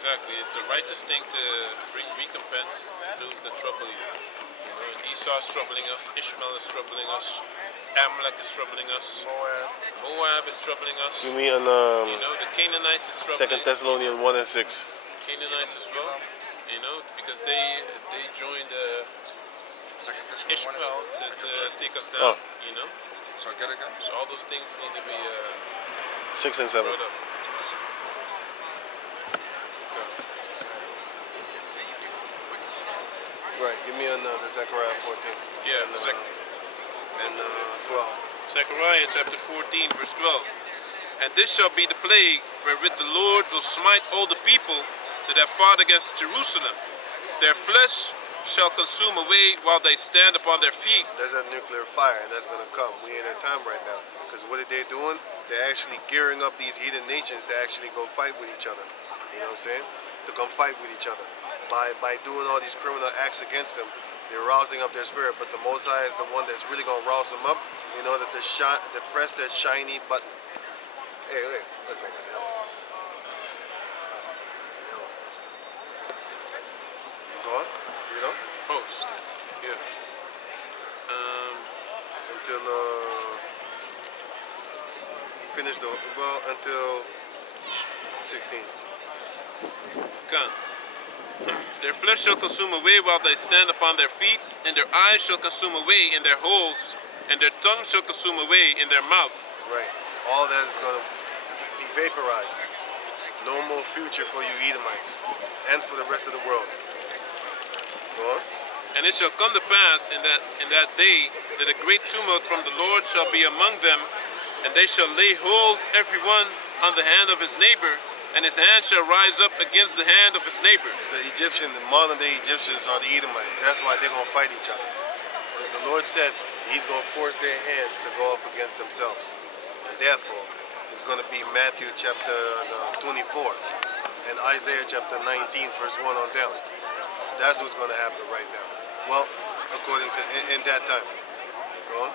Exactly. It's a righteous thing to bring recompense to those that trouble you. You know, Esau is troubling us, Ishmael is troubling us, Amalek is troubling us, Moab is troubling us. You mean on You know, the Canaanites is Second troubling Thessalonians 1:6. Canaanites as well. You know, because they joined Ishmael to take us down. Oh. You know, So get it again. so all those things need to be 6 and 7. brought up. Right. Give me on the Zechariah 14. Yeah, And 12. Zechariah chapter 14, verse 12. And this shall be the plague wherewith the Lord will smite all the people that have fought against Jerusalem. Their flesh shall consume away while they stand upon their feet. That's that nuclear fire, and that's going to come. We're in that time right now. Because what are they doing? They're actually gearing up these heathen nations to actually go fight with each other. You know what I'm saying? To come fight with each other. By doing all these criminal acts against them, they're rousing up their spirit. But the Most High is the one that's really going to rouse them up in order to press that shiny button. Hey, wait, listen. Go on. You know? Post. Yeah. Until finish until 16. Come. Their flesh shall consume away while they stand upon their feet, and their eyes shall consume away in their holes, and their tongue shall consume away in their mouth. Right. All that is going to be vaporized. No more future for you Edomites and for the rest of the world. Go on. And it shall come to pass in that day that a great tumult from the Lord shall be among them, and they shall lay hold every one on the hand of his neighbor, and his hand shall rise up against the hand of his neighbor. The modern day Egyptians are the Edomites. That's why they're going to fight each other. Because the Lord said he's going to force their hands to go up against themselves. And therefore, it's going to be Matthew chapter 24 and Isaiah chapter 19, verse 1 on down. That's what's going to happen right now. Well, according to in that time. Go on.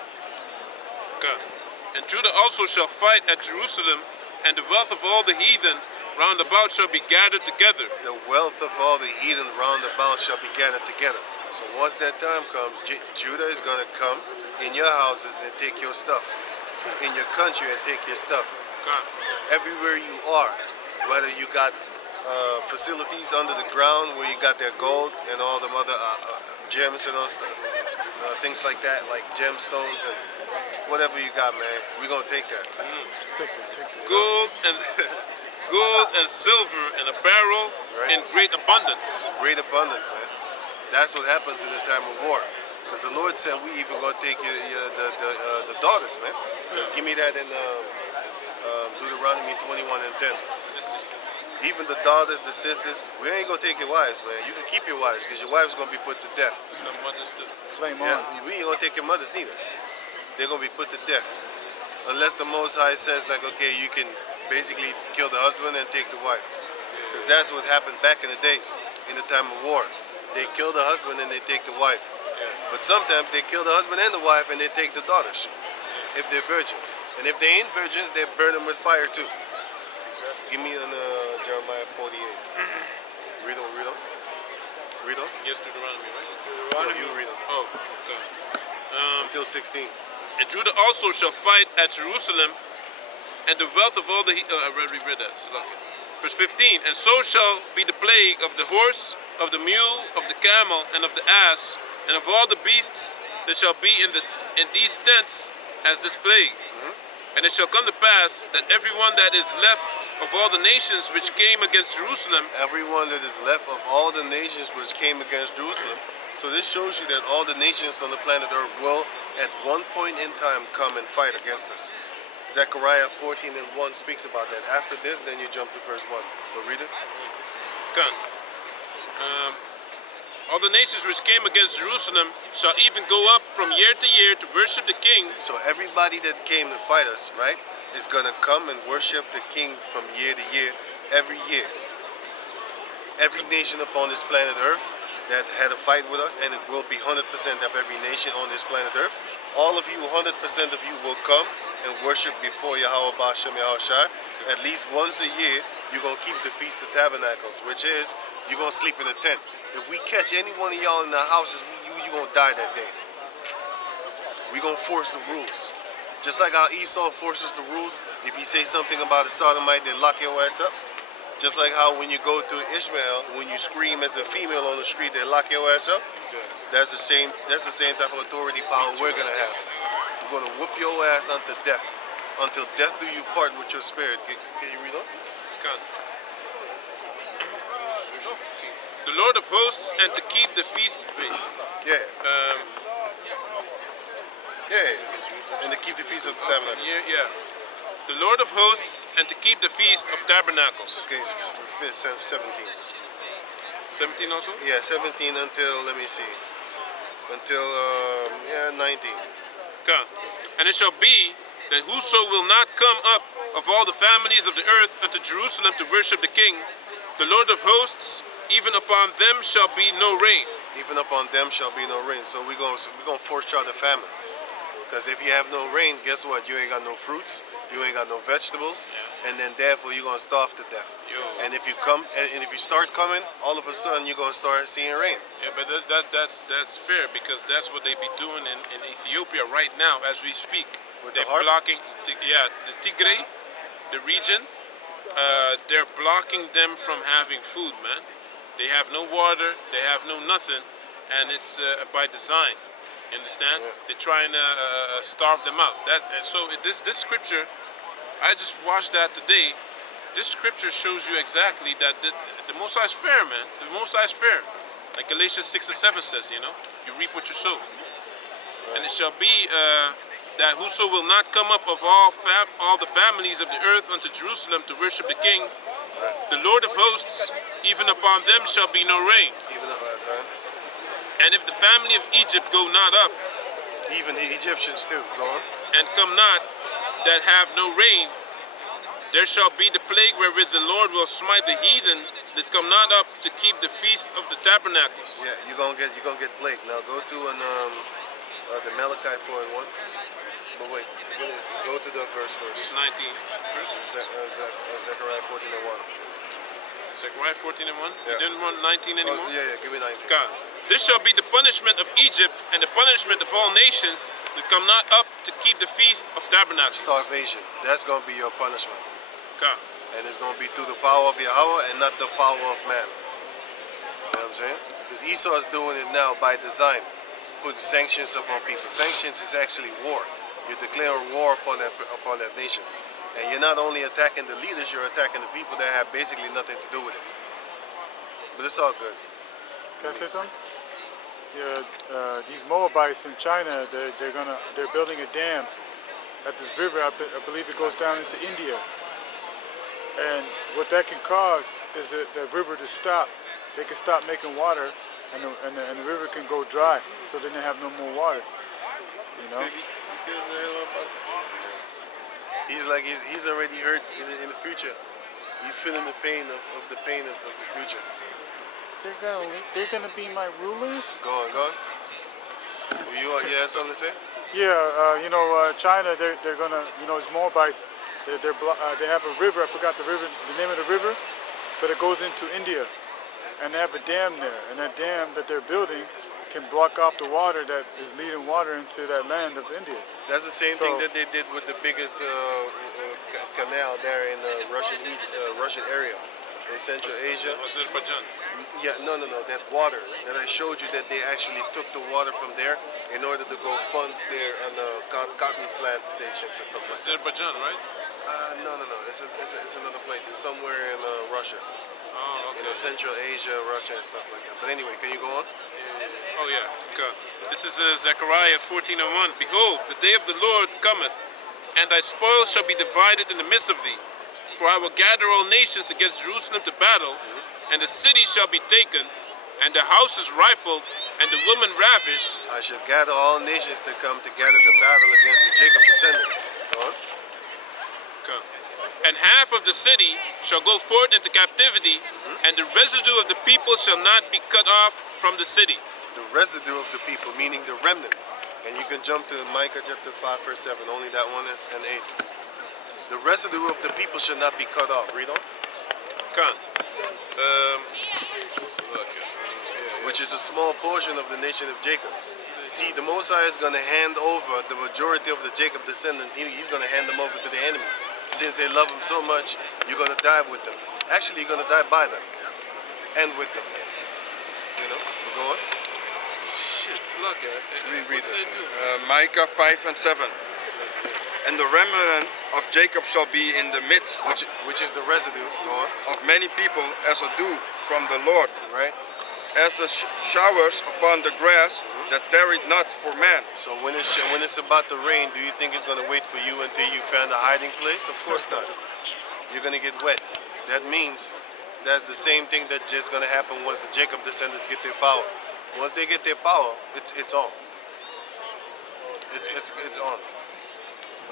God. And Judah also shall fight at Jerusalem, and the wealth of all the heathen round about shall be gathered together. The wealth of all the heathen round about shall be gathered together. So once that time comes, Judah is going to come in your houses and take your stuff. In your country and take your stuff. God. Everywhere you are, whether you got facilities under the ground where you got their gold and all the other gems and all things like that, like gemstones and whatever you got, man, we're going to take that. Take that. Gold and gold and silver in a barrel in great abundance. Great abundance, man. That's what happens in the time of war. Because the Lord said we even going to take the daughters, man. Just give me that in Deuteronomy 21 and 10. Sisters too. Even the daughters, the sisters, we ain't going to take your wives, man. You can keep your wives because your wife's going to be put to death. Some mothers too. Flame Yeah, on. we ain't going to take your mothers neither. They're going to be put to death. Unless the Most High says, like, okay, you can basically kill the husband and take the wife. Because that's what happened back in the days, in the time of war. They kill the husband and they take the wife. But sometimes they kill the husband and the wife and they take the daughters, if they're virgins. And if they ain't virgins, they burn them with fire too. Give me on Jeremiah 48. Read on. Yes, Deuteronomy, right? No, you read on. Oh, okay. Until 16. And Judah also shall fight at Jerusalem, and the wealth of all the I already read that. So verse 15. And so shall be the plague of the horse, of the mule, of the camel, and of the ass, and of all the beasts that shall be in these tents as this plague. And it shall come to pass that everyone that is left of all the nations which came against Jerusalem, Everyone that is left of all the nations which came against Jerusalem. So this shows you that all the nations on the planet Earth will, at one point in time, come and fight against us. Zechariah 14 and 1 speaks about that. After this, then you jump to verse 1. But read it. come. All the nations which came against Jerusalem shall even go up from year to year to worship the king. So everybody that came to fight us, right, is going to come and worship the king from year to year, every year. Every nation upon this planet Earth that had a fight with us, and it will be 100% of every nation on this planet Earth. All of you, 100% of you will come and worship before Yahweh Ba'ashem Yahushua. At least once a year, you're going to keep the Feast of Tabernacles, which is you're going to sleep in a tent. If we catch any one of y'all in the houses, you're going to die that day. We're going to force the rules. Just like how Esau forces the rules, if you say something about a sodomite, they lock your ass up. Just like how when you go to Ishmael, when you scream as a female on the street, they lock your ass up. That's the same type of authority power we're going to have. We're going to whoop your ass unto death. Until death do you part with your spirit. Can you read on? Can. The Lord of hosts, and to keep the feast. Yeah. And to keep the Feast of the Tabernacles. Yeah. The Lord of hosts, and to keep the Feast of Tabernacles. Okay, it's 17. 17 also? Yeah, 17 until, let me see, until, 19. Okay. And it shall be that whoso will not come up of all the families of the earth unto Jerusalem to worship the King, the Lord of hosts, even upon them shall be no rain. Even upon them shall be no rain. So we're gonna forestall the famine. Because if you have no rain, guess what? You ain't got no fruits, you ain't got no vegetables, and then therefore you're gonna starve to death. And if you start coming, all of a sudden you're gonna start seeing rain. Yeah, but that's fair, because that's what they be doing in Ethiopia right now as we speak. They're blocking, the Tigray, the region. They're blocking them from having food, man. They have no water, they have no nothing, and it's by design. You understand? Yeah. They're trying to starve them out. So this scripture, I just watched that today. This scripture shows you exactly that the Most High is fair, man. The Most High is fair. Like Galatians 6 and 7 says, you reap what you sow. Right. And it shall be that whoso will not come up of all the families of the earth unto Jerusalem to worship the King, the Lord of hosts, even upon them shall be no rain. And if the family of Egypt go not up, even the Egyptians too, go on, and come not, that have no rain, there shall be the plague wherewith the Lord will smite the heathen that come not up to keep the Feast of the Tabernacles. Yeah, you're gonna get plague. Now go to the Malachi 4 and 1. But wait, go to the verse first. 19. Zechariah 14 and 1. Zechariah 14 and 1? Yeah. You didn't want 19 anymore? Yeah, give me 19. God. This shall be the punishment of Egypt and the punishment of all nations that come not up to keep the Feast of Tabernacles. Starvation. That's going to be your punishment. God. And it's going to be through the power of Yahweh and not the power of man. You know what I'm saying? Because Esau is doing it now by design. Put sanctions upon people. Sanctions is actually war. You're declaring war upon that nation. And you're not only attacking the leaders, you're attacking the people that have basically nothing to do with it. But it's all good. Can I say something? Yeah, these Moabites in China, they're building a dam at this river. I believe it goes down into India. And what that can cause is that the river to stop. They can stop making water, and the river can go dry. So then they have no more water. You know. He's already hurt in the future. He's feeling the pain of the future. They're gonna be my rulers. Go on. You have something to say? Yeah, China. They're gonna, it's Moabites. They have a river. I forgot the name of the river, but it goes into India, and they have a dam there. And that dam that they're building can block off the water that is leading water into that land of India. That's the same thing that they did with the biggest canal there in the Russian area. In Central Asia. Azerbaijan. Yeah, no. That water that I showed you, that they actually took the water from there in order to go fund their cotton plantations and stuff like that. Azerbaijan, right? No. It's another place. It's somewhere in Russia. Oh, okay. In Central Asia, Russia, and stuff like that. But anyway, can you go on? Oh, yeah. Okay. This is Zechariah 14 and 1. Behold, the day of the Lord cometh, and thy spoils shall be divided in the midst of thee. For I will gather all nations against Jerusalem to battle, and the city shall be taken, and the houses rifled, and the women ravished. I shall gather all nations to come together to battle against the Jacob descendants. Go on. Okay. And half of the city shall go forth into captivity, and the residue of the people shall not be cut off from the city. The residue of the people, meaning the remnant. And you can jump to Micah chapter 5, verse 7. Only that one is, and 8. The residue of the people shall not be cut off. Read on. kan. Which is a small portion of the nation of Jacob. See, the Mosiah is going to hand over the majority of the Jacob descendants. He's going to hand them over to the enemy. Since they love him so much, you're going to die with them. Actually, you're going to die by them and with them. You know, go on. Shit, look at Read what they it. do. Micah 5 and 7. And the remnant of Jacob shall be in the midst Which is the residue, go on, of many people as a dew from the Lord, right? as the showers upon the grass that tarried not for man. So when it's about to rain, do you think it's going to wait for you until you find a hiding place? Of course not. You're going to get wet. That means that's the same thing that just going to happen once the Jacob descendants get their power. Once they get their power, it's on. It's on.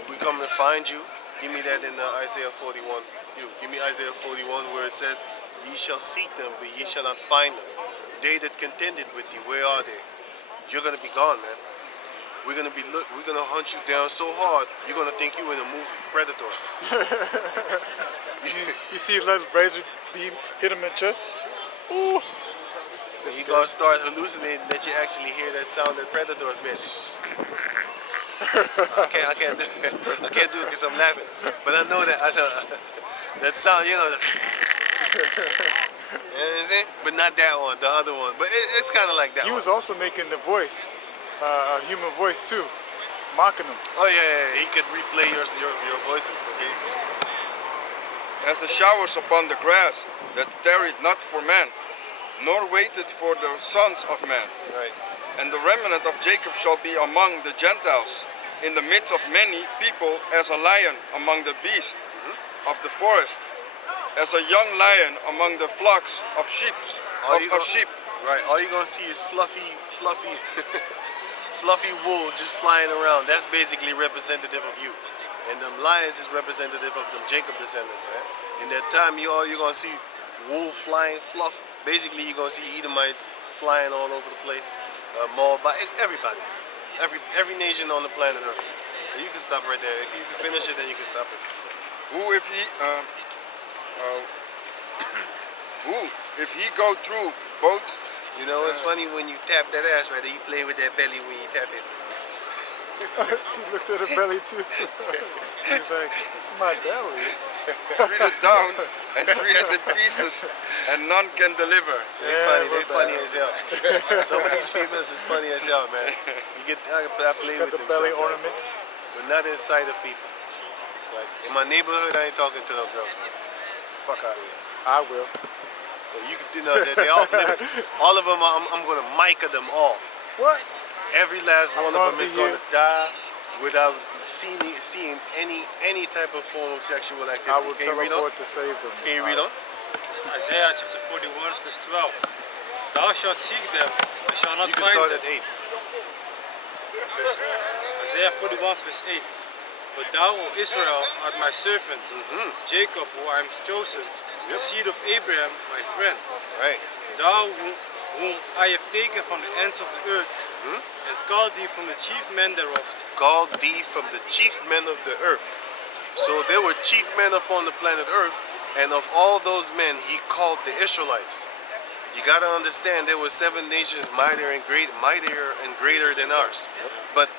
If we come to find you, give me that in Isaiah 41. Give me Isaiah 41 where it says, ye shall seek them, but ye shall not find them. They that contended with thee, where are they? You're gonna be gone, man. We're gonna hunt you down so hard, you're gonna think you in a movie, Predator. You see a little razor beam hit him in the chest? Ooh. And you're gonna start hallucinating that you actually hear that sound that Predator's making. I can't do it because I'm laughing. But I know that that sound, you know. You know what I'm saying? But not that one, the other one. But it's kind of like that. He one. was also making the voice, a human voice too, mocking him. Oh yeah, he could replay your voices. As the showers upon the grass that tarried not for man, nor waited for the sons of man. Right. And the remnant of Jacob shall be among the Gentiles, in the midst of many people, as a lion among the beasts of the forest, as a young lion among the flocks of sheep. Sheep. Right. All you're gonna see is fluffy, fluffy wool just flying around. That's basically representative of you. And them lions is representative of them Jacob descendants, man. In that time, you're gonna see wool flying, fluff. Basically, you're gonna see Edomites flying all over the place. Mauled by everybody, every nation on the planet Earth. You can stop right there. If you can finish it, then you can stop it. Who if he go through both? You know, it's funny when you tap that ass right there. You play with that belly when you tap it. She looked at her belly too. She's like, my belly. Treat it down and treat it in pieces, and none can deliver. They're funny as hell. Some of these females is funny as hell, man. I play Got with the them belly sometimes, ornaments. but not inside of people. Like in my neighborhood, I ain't talking to no girls, man. Fuck out of here. I will. They're off limits. All of them, I'm gonna Micah them all. What? Every last one of them is gonna gonna die without seeing any type of form of sexual activity. I will Can you read on? teleport to save them. Can you read on? Isaiah chapter 41 verse 12. Thou shalt seek them and shalt not You can find start them. at 8. Isaiah 41 verse 8. But thou, O Israel, art my servant, Jacob, who I am chosen, the seed of Abraham, my friend. Right. Thou whom I have taken from the ends of the earth, and called thee from the chief men thereof. Called thee from the chief men of the earth. So there were chief men upon the planet Earth, and of all those men, he called the Israelites. You gotta understand, there were 7 nations mightier and greater than ours. But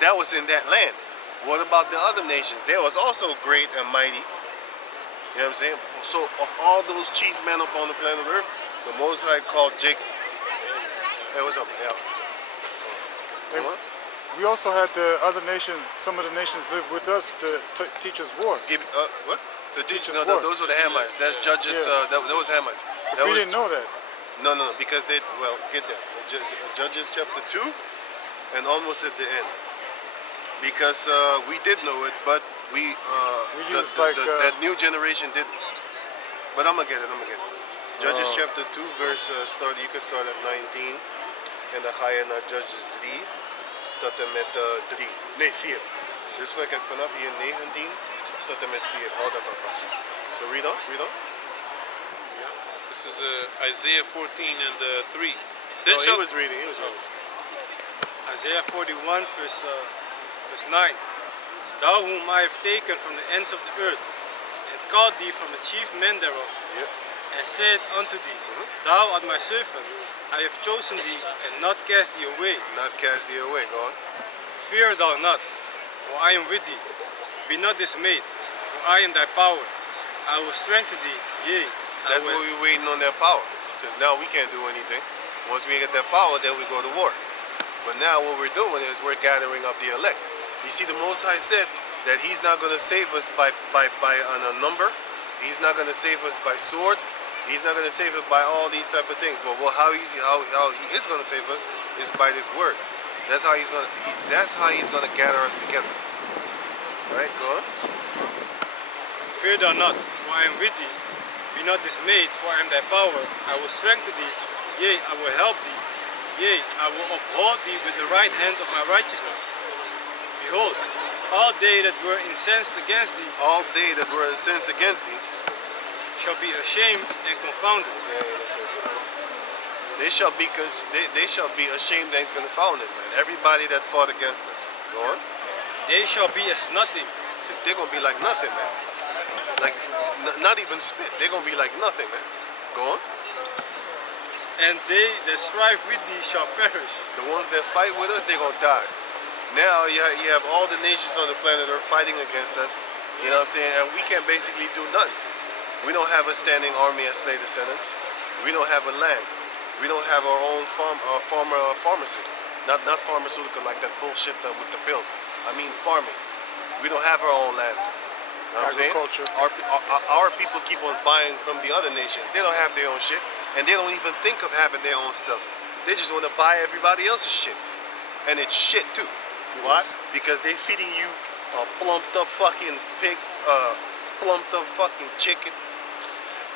that was in that land. What about the other nations? There was also great and mighty. You know what I'm saying? So of all those chief men upon the planet Earth, the Most High called Jacob. Hey, what's up? Yeah. And we also had the other nations, some of the nations live with us to teach us war. What? The teachers? us No, war. those were the Hamites. That's Judges. Yeah. That was Hamites. Because we didn't know that. No, because they, get that. Judges chapter 2 and almost at the end. Because we did know it, but that new generation didn't. But I'm gonna get it. Judges chapter 2 verse you can start at 19 en dan ga je naar Judges 3 tot en met 3. Nee, 4. Dus kijk vanaf hier 19 tot en met 4. Hou dat alvast. So read on. This is Isaiah 14 and 3. No, he was reading. Isaiah 41 verse 9. Thou whom I have taken from the ends of the earth, and called thee from the chief men thereof. Yep. and said unto thee, Thou art my servant, I have chosen thee, and not cast thee away. Not cast thee away. Go on. Fear thou not, for I am with thee. Be not dismayed, for I am thy power. I will strengthen thee, yea, That's what we're waiting on, their power. Because now we can't do anything. Once we get that power, then we go to war. But now what we're doing is we're gathering up the elect. You see, the Most High said that He's not going to save us by on a number. He's not going to save us by sword. He's not going to save us by all these type of things. But how He is going to save us is by this word. That's how He's going to gather us together. Right? Go on. Fear thou not, for I am with thee. Be not dismayed, for I am thy power. I will strengthen thee, yea, I will help thee. Yea, I will uphold thee with the right hand of my righteousness. Behold, all they that were incensed against thee All they that were incensed against thee, shall be ashamed and confounded. they shall be ashamed and confounded, man. Everybody that fought against us. Go on. They shall be as nothing. They're gonna be like nothing, man. Like not even spit. They're gonna be like nothing, man. Go on. And they that strive with thee shall perish. The ones that fight with us, they're gonna die. Now you have all the nations on the planet are fighting against us. You know what I'm saying? And we can basically do nothing. We don't have a standing army as slave descendants. We don't have a land. We don't have our own pharmacy. Not pharmaceutical like that bullshit with the pills. I mean farming. We don't have our own land. You know what I'm saying? Agriculture. Our people keep on buying from the other nations. They don't have their own shit. And they don't even think of having their own stuff. They just want to buy everybody else's shit. And it's shit too. Why? Because they feeding you a plumped up fucking pig, plumped up fucking chicken,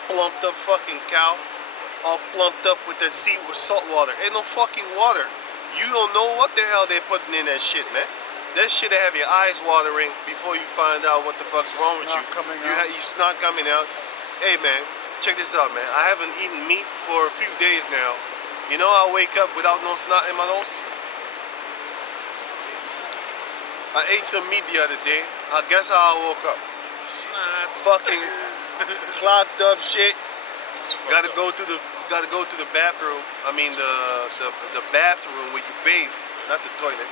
plumped up fucking cow, all plumped up with that sea with salt water. Ain't no fucking water. You don't know what the hell they're putting in that shit, man. That shit'll have your eyes watering before you find out what the fuck's wrong with you. You snot coming out. Hey man, check this out, man. I haven't eaten meat for a few days now. You know I wake up without no snot in my nose? I ate some meat the other day. I guess how I woke up. Snot. Fucking clogged up shit. Gotta go to the bathroom. I mean the bathroom where you bathe, not the toilet.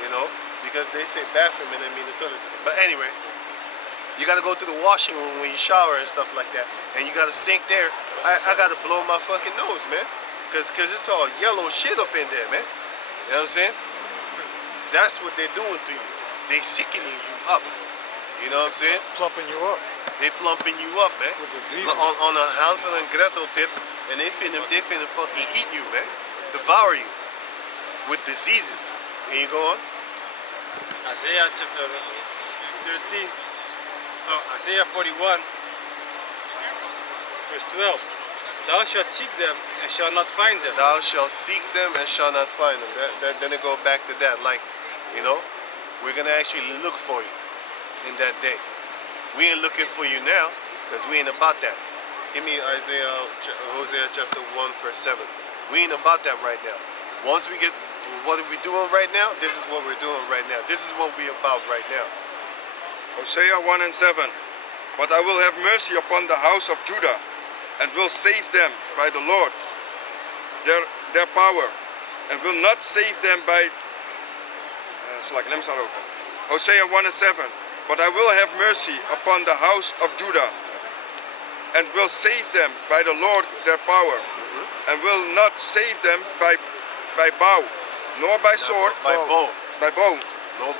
You know, because they say bathroom and they mean the toilet. But anyway, you gotta go to the washing room when you shower and stuff like that, and you gotta sink there. I gotta blow my fucking nose, man, cause it's all yellow shit up in there, man. You know what I'm saying? That's what they're doing to you. They sickening you up. You know what I'm saying? Plumping you up They plumping you up, man. with diseases. On a Hansel and Gretel tip, and they finna fucking eat you, man. Devour you with diseases. Can you go on? Isaiah chapter 13, Isaiah 41, verse 12. Thou shalt seek them and shalt not find them. Thou shalt seek them and shall not find them. Then it go back to that, like, you know, we're gonna actually look for you in that day. We ain't looking for you now, because we ain't about that. Give me Hosea chapter 1, verse 7. We ain't about that right now. Once we get, what are we doing right now? This is what we're doing right now. This is what we're about right now. Hosea 1 and 7. But I will have mercy upon the house of Judah, and will save them by the Lord, their power, and will not save them by... let me start over. Hosea 1 and 7. But I will have mercy upon the house of Judah, and will save them by the Lord their power, and will not save them by bow, nor by sword, By bow. by bow,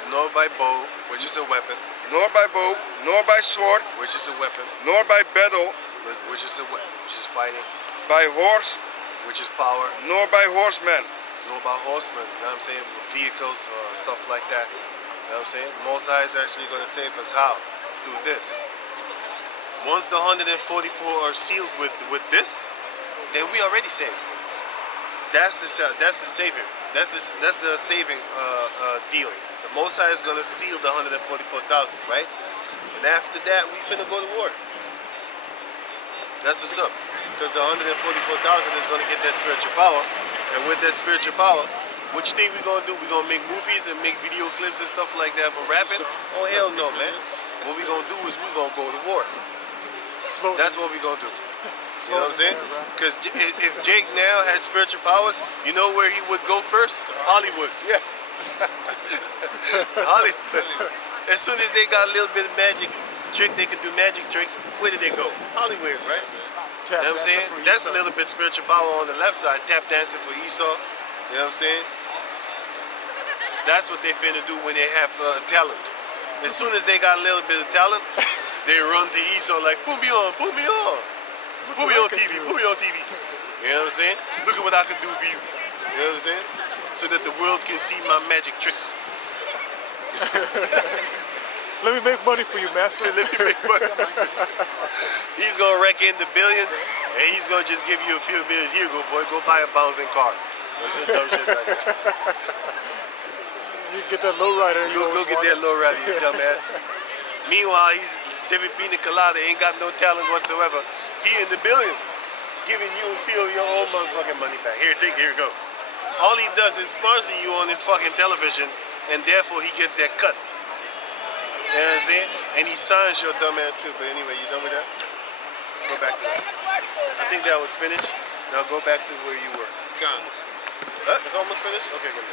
Nor by bow, which is a weapon, nor by bow, nor by sword, which is a weapon, nor by battle, which is a weapon, which is fighting, by horse, which is power, nor by horsemen. nor by horsemen. You know what I'm saying? Vehicles, stuff like that. You know what I'm saying? Most High is actually going to save us how? Through this. Once the 144 are sealed with this, then we already saved. That's the savior. That's the saving deal. The Most High is going to seal the 144,000, right? And after that, we finna go to war. That's what's up. Because the 144,000 is going to get that spiritual power. And with that spiritual power, what you think we're going to do? We're going to make movies and make video clips and stuff like that for rapping? Oh, hell no, man. What we're going to do is we're going to go to war. Floating, That's what we're going to do. You know what I'm saying? Because if Jake now had spiritual powers, you know where he would go first? Hollywood. Yeah. Hollywood. As soon as they got a little bit of magic trick, they could do magic tricks. Where did they go? Hollywood, right? You know what I'm saying? That's a little bit spiritual power on the left side. Tap dancing for Esau. You know what I'm saying? That's what they finna do when they have talent. As soon as they got a little bit of talent, they run to Esau like, put me on, put me on. Put me on TV, put me on TV. You know what I'm saying? Look at what I can do for you. You know what I'm saying? So that the world can see my magic tricks. Let me make money for you, master. Let me make money. He's gonna wreck in the billions, and he's gonna just give you a few billions. Here you go, boy. Go buy a bouncing car. Or some dumb shit like that. You get that lowrider. Go get that lowrider, you dumbass. Meanwhile, he's sipping pina colada, ain't got no talent whatsoever. He in the billions, giving you and Phil your own motherfucking money back. Here, take, here you go. All he does is sponsor you on his fucking television, and therefore he gets that cut. You know what I'm saying? And he signs your dumb ass too. But anyway, you done with that? Go back to that. I think that was finished. Now go back to where you were. It's almost finished? Okay, good.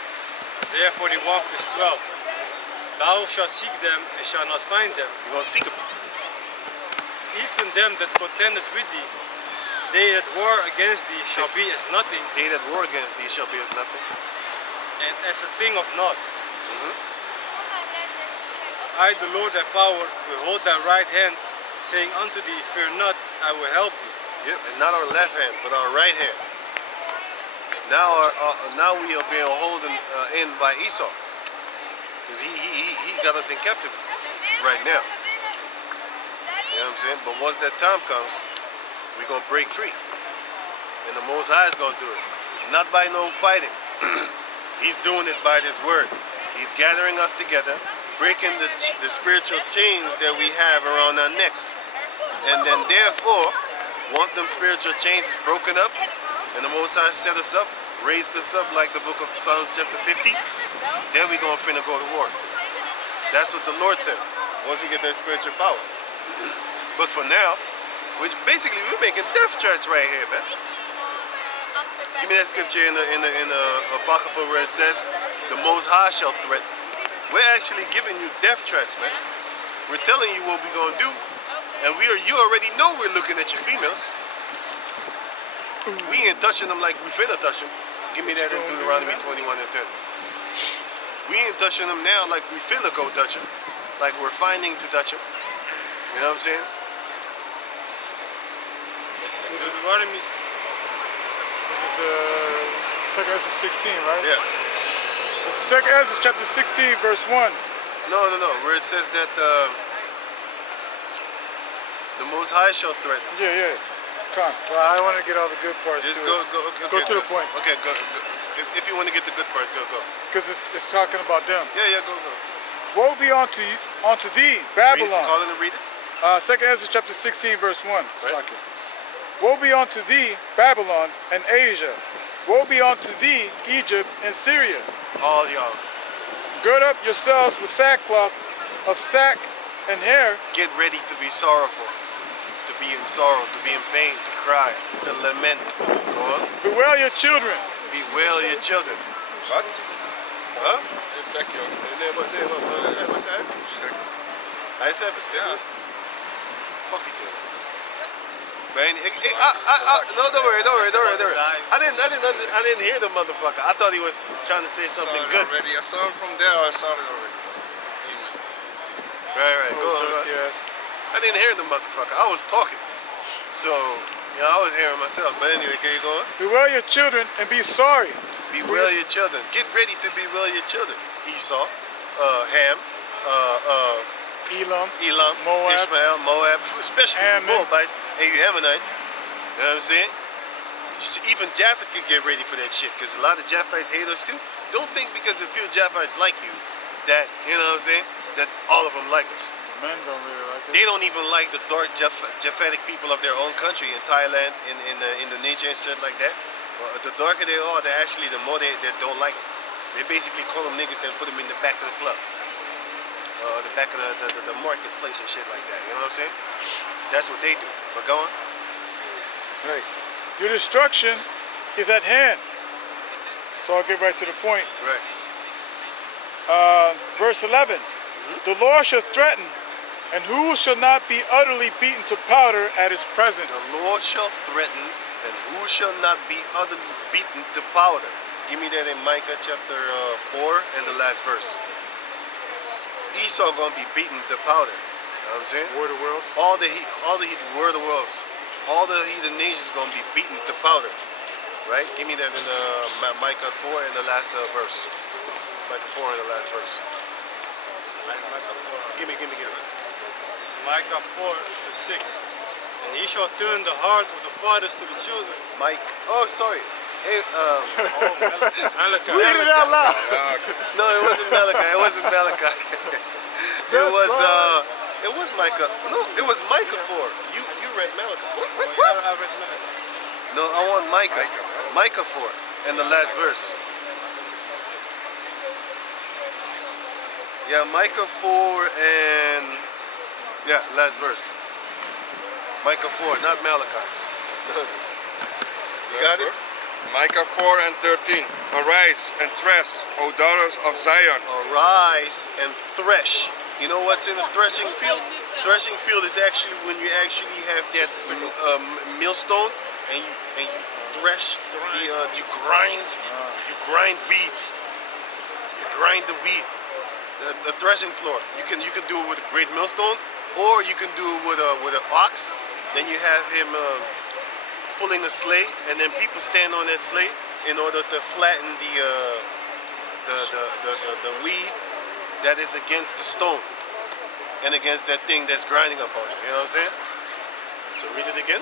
Isaiah 41 verse 12. Thou shalt seek them and shalt not find them. You're going to seek them. Even them that contended with thee, they that war against thee shall be as nothing, They that war against thee shall be as nothing. and as a thing of naught. I, the Lord thy power, will hold thy right hand, saying unto thee, fear not, I will help thee. Yep, and not our left hand, but our right hand. Now we are being holden in by Esau, because he got us in captivity right now. You know what I'm saying? But once that time comes, we're gonna break free, and the Most High is gonna do it, not by no fighting. He's doing it by this word. He's gathering us together, breaking the spiritual chains that we have around our necks, and then therefore, once them spiritual chains is broken up, and the Most High set us up, raised us up like the book of Psalms chapter 50, then we gonna finna go to war. That's what the Lord said, once we get that spiritual power. But for now, which basically we're making death threats right here, man. Give me that scripture in the Apocrypha where it says, the Most High shall threaten. We're actually giving you death threats, man. We're telling you what we're gonna do, and you already know we're looking at your females. We ain't touching them like we finna touch them. Give me that in Deuteronomy 21 and 10. We ain't touching them now like we finna go touch them. Like we're finding to touch them. You know what I'm saying? This is Deuteronomy. Is it 2 Ezra 16, right? Yeah. It's 2 Ezra chapter 16, verse 1. No. Where it says that the Most High shall threaten. Yeah. Come on. Well, I want to get all the good parts. Just to go. it. Okay, Go to the point. Okay, go. If you want to get the good part, go. Because it's talking about them. Yeah, go. Woe be unto thee, Babylon. Call it and read it. 2 Ezra chapter 16, verse 1. Right. Woe be unto thee, Babylon and Asia. Woe be unto thee, Egypt and Syria. All y'all. Gird up yourselves with sackcloth of sack and hair. Get ready to be sorrowful. To be in sorrow, to be in pain, to cry, to lament. Go on. Bewail your children. Bewail your children. What? Huh? Back here. What's that? I said for Yeah. Fuck you. Man, no, don't worry. I didn't hear the motherfucker. I thought he was trying to say something good. Already. I saw it from there. I saw it already. It's a demon. Right. Go on. Dusty ass. I didn't hear the motherfucker. I was talking. So, I was hearing myself. But anyway, can you go on? Bewail your children and be sorry. Bewail your children. Get ready to bewail your children. Esau, Ham, Elam, Moab, Ishmael, Moab, especially the Ammon. Moabites and you Ammonites. You know what I'm saying? Even Japheth could get ready for that shit, because a lot of Japhites hate us too. Don't think because a few Japhites like you that, you know what I'm saying, that all of them like us. Men don't really like it. They don't even like the dark Japhetic people of their own country in Thailand, in Indonesia and shit like that. Well, the darker they are, the more they don't like them. They basically call them niggas and put them in the back of the club. The back of the marketplace and shit like that. You know what I'm saying? That's what they do. But go on. Right. Your destruction is at hand. So I'll get right to the point. Right. Verse 11. The Lord shall threaten, and who shall not be utterly beaten to powder at his presence? The Lord shall threaten, and who shall not be utterly beaten to powder? Give me that in Micah chapter 4 and the last verse. Esau gonna be beaten to powder. You know what I'm saying? War of the worlds. All the word of the worlds, all the heathen nations gonna be beaten to powder. Right? Give me that in Micah 4 and the last verse. Micah 4 and the last verse. Micah 4. Give me. This is Micah 4 to 6. And he shall turn the heart of the fathers to the children. Mike. Oh, sorry. Hey, Malachi. Read it out loud. no, it wasn't Malachi. It wasn't Malachi. It was Micah. No, it was Micah 4. You read Malachi. What? I read Malachi. No, I want Micah. Micah 4 and the last verse. Yeah, Micah 4 and last verse. Micah 4, not Malachi. You got it? Micah 4 and 13. Arise and thresh, O daughters of Zion. Arise and thresh. You know what's in the threshing field? Threshing field is actually when you actually have that millstone and you thresh you grind wheat. You grind the wheat. The threshing floor. You can do it with a great millstone, or you can do it with an ox. Then you have him pulling a sleigh, and then people stand on that sleigh in order to flatten the weed that is against the stone and against that thing that's grinding up on it. You know what I'm saying? So read it again.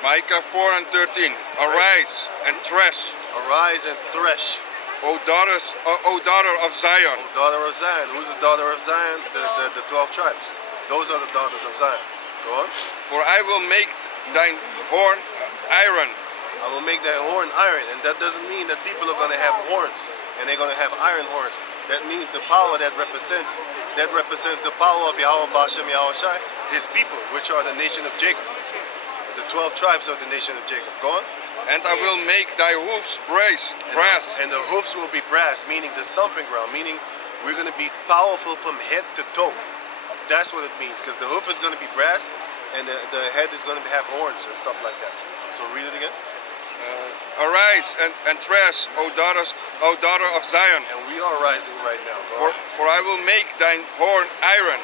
Micah 4 and 13. Arise and thresh, Arise and thresh, O daughter of Zion. O daughter of Zion. Who's the daughter of Zion? The 12 tribes. Those are the daughters of Zion. Go on. For I will make thine horn iron. I will make that horn iron, and that doesn't mean that people are going to have horns and they're going to have iron horns. That means the power that represents the power of Yahweh Ba'ashem Yahweh Shai, his people, which are the nation of Jacob, the 12 tribes of the nation of Jacob. Go on. And I will make thy hoofs brass. And the hoofs will be brass, meaning the stomping ground, meaning we're going to be powerful from head to toe. That's what it means, because the hoof is going to be brass and the head is going to have horns and stuff like that. So read it again. Arise and thresh, O daughter of Zion. And we are rising right now. Go on. For I will make thine horn iron,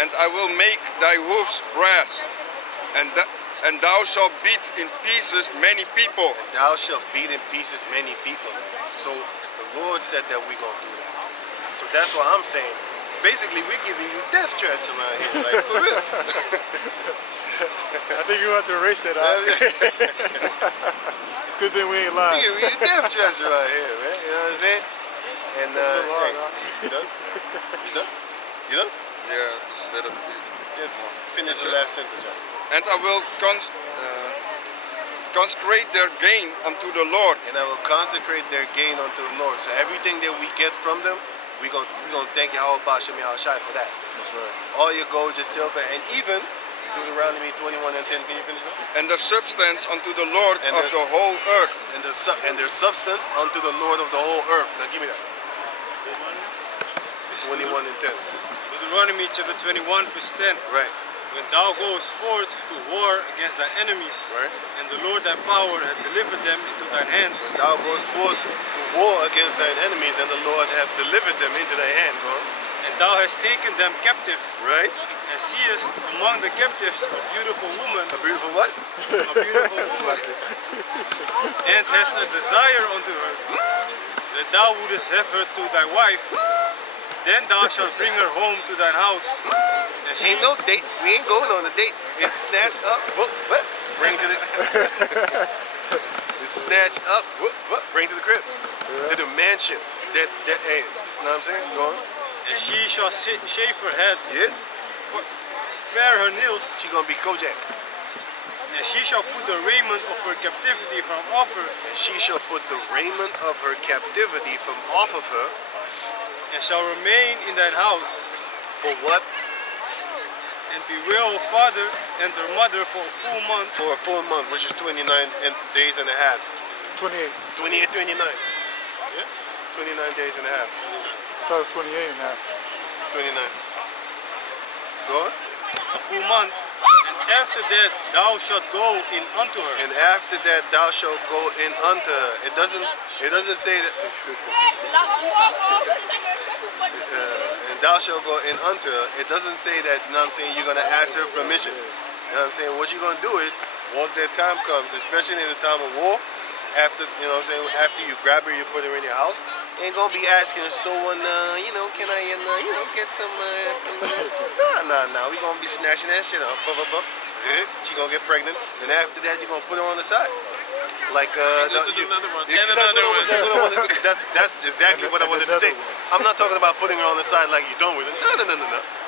and I will make thy hoofs brass, and thou shalt beat in pieces many people. Thou shalt beat in pieces many people. So the Lord said that we're going to do that. So that's what I'm saying. Basically, we're giving you death threats around here. Like, for real. I think you have to erase that out. It's a good thing we ain't live. We're giving you death threats around here, man. You know what I'm saying? And, hey, you done? You done? You done? Yeah, just let it be. Yeah, finish the last sentence, right? And I will consecrate their gain unto the Lord. And I will consecrate their gain unto the Lord. So everything that we get from them, we're gonna thank Yahweh Ba'ashem Yahweh Shai for that. That's right. All your gold, your silver, and even Deuteronomy 21 and 10. Can you finish that? And their substance unto the Lord And of the whole earth. And their substance unto the Lord of the whole earth. Now give me that. 21 and 10. Deuteronomy chapter 21 verse 10. Right. When thou goest forth to war against thy enemies, Right. and the Lord thy power hath delivered them into thine hands, Thou goest forth to war against thine enemies, and the Lord hath delivered them into thy hand, bro. and thou hast taken them captive, Right? and seest among the captives a beautiful woman, A beautiful what? a beautiful woman, and hast a desire unto her, that thou wouldest have her to thy wife, then thou shalt bring her home to thine house. And she, Ain't no date. We ain't going on a date. It's snatch up, what? Bring to the. It's snatch up, what? Bring to the crib, to the mansion. That hey, you know what I'm saying? Go on. and she shall shave her head, Yeah. bare her nails, She gonna be Kojak, and she shall put the raiment of her captivity from off her, and she shall put the raiment of her captivity from off of her. and shall remain in thine house, For what? and bewail her father and her mother for a full month. For a full month, which is 29 days and a half. 28. 28, 29. Yeah? 29 days and a half. I thought it was 28 and a half. 29. Go on. A full month. And after that thou shalt go in unto her. And after that thou shalt go in unto her. It doesn't say that. And thou shalt go in unto her. It doesn't say that, you know what I'm saying, you're gonna ask her permission. You know what I'm saying? What you're gonna do is, once that time comes, especially in the time of war, after, you know what I'm saying, after you grab her, you put her in your house, ain't gonna be asking someone, you know, can I, get some, nah, we gonna be snatching that shit up, she gonna get pregnant, and after that, you're gonna put her on the side. Like, Another one. And another one. That's exactly what I wanted to say. I'm not talking about putting her on the side like you're done with it. No.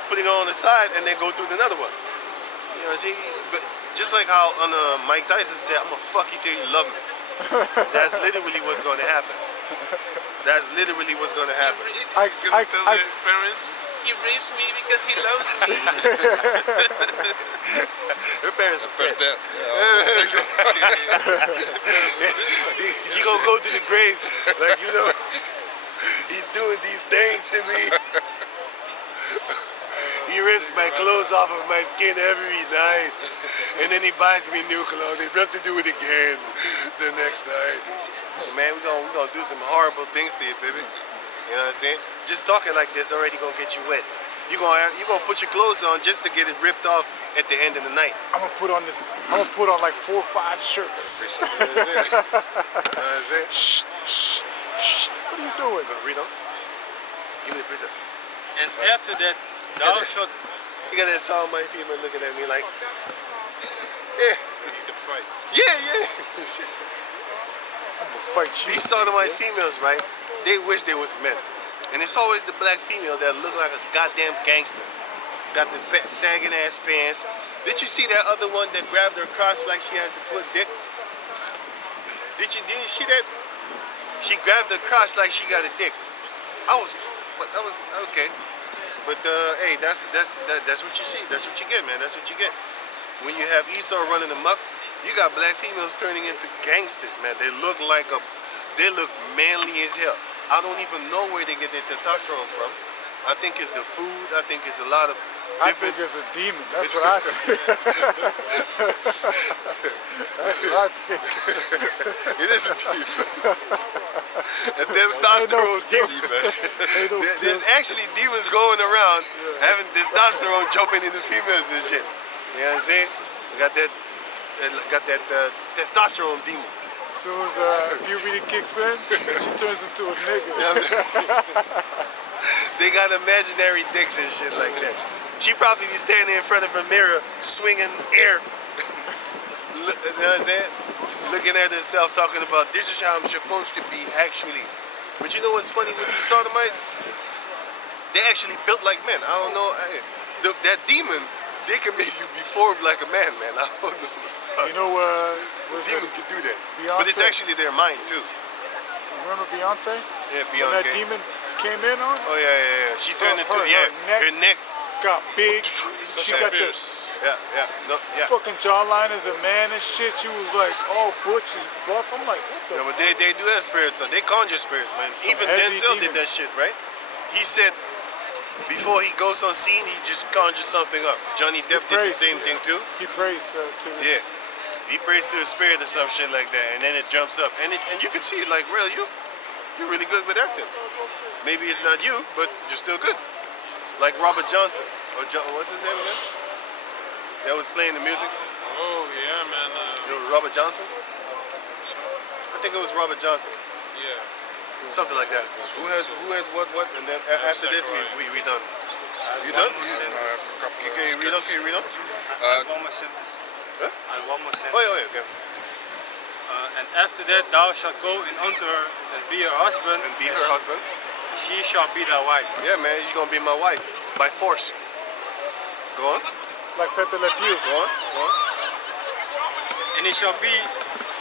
Putting her on the side and then go through another one. You know what I'm saying? But just like how on Mike Tyson said, I'm gonna fuck you till you love me. That's literally what's going to happen. That's literally what's going to happen. She's gonna tell their parents, he rapes me because he loves me. Her parents are First dead. step. She gonna go to the grave like, you know, he's doing these things to me. He rips my clothes off of my skin every night, and then he buys me new clothes. He has to do it again the next night. Man, we gonna do some horrible things to you, baby. You know what I'm saying? Just talking like this already gonna get you wet. You gonna put your clothes on just to get it ripped off at the end of the night. I'm gonna put on like 4 or 5 shirts. You know what I'm saying? Shh. What are you doing? Read on. Give me the precept. And after that thou shalt. You got that song, my female looking at me like, yeah. The fight. Yeah. Shit. I'm gonna fight you. These sodomite females, right? They wish they was men. And it's always the black female that look like a goddamn gangster. Got the sagging ass pants. Did you see that other one that grabbed her crotch like she has to put dick? Didn't you see that? She grabbed her crotch like she got a dick. That was okay. But hey, that's what you see. That's what you get, man. That's what you get. When you have Esau running amok, you got black females turning into gangsters, man. They look manly as hell. I don't even know where they get their testosterone from. I think it's the food. I think it's a lot of I think it's a demon. That's what I think. That's what I think. It is a demon. A testosterone demon. There's actually demons going around having testosterone jumping into females and shit. You know what I'm saying? Got that testosterone demon. As soon as puberty kicks in, she turns into a nigga. They got imaginary dicks and shit like that. She probably be standing in front of a mirror, swinging air. You know what I'm saying? Looking at herself, talking about, this is how I'm supposed to be, actually. But you know what's funny with these sodomites? They actually built like men. I don't know. That demon, they can make you be formed like a man, man. I don't know. You know The demon can do that. Beyonce? But it's actually their mind, too. Remember Beyonce? Yeah, When Beyonce. that demon came in on? Oh, yeah. She turned into, her neck. Got big. She got the Yeah. fucking jawliners and man and shit. She was like all butch and buff. I'm like, what the Yeah, but they do have spirits, so they conjure spirits, man. Some Even heavy Denzel did that demons. shit, right? He said before he goes on scene, he just conjures something up. Johnny Depp did the same thing too. He prays to Yeah, his... he prays to a spirit or some shit like that, and then it jumps up, and you can see it like, real, you're really good with acting. Maybe it's not you, but you're still good. Like Robert Johnson, or what's his name again? That was playing the music. Oh yeah, man. Robert Johnson. I think it was Robert Johnson. Yeah. Something like that. Who has what, and then after this we done. You done? Okay, read on. One more sentence. Huh? One more sentence. Oh yeah, okay. And after that thou shalt go in unto her and be her husband. And be her husband. She shall be thy wife. Yeah, man, you're gonna be my wife by force. Go on. Like Pepe Le Pew. Go on. And it shall be,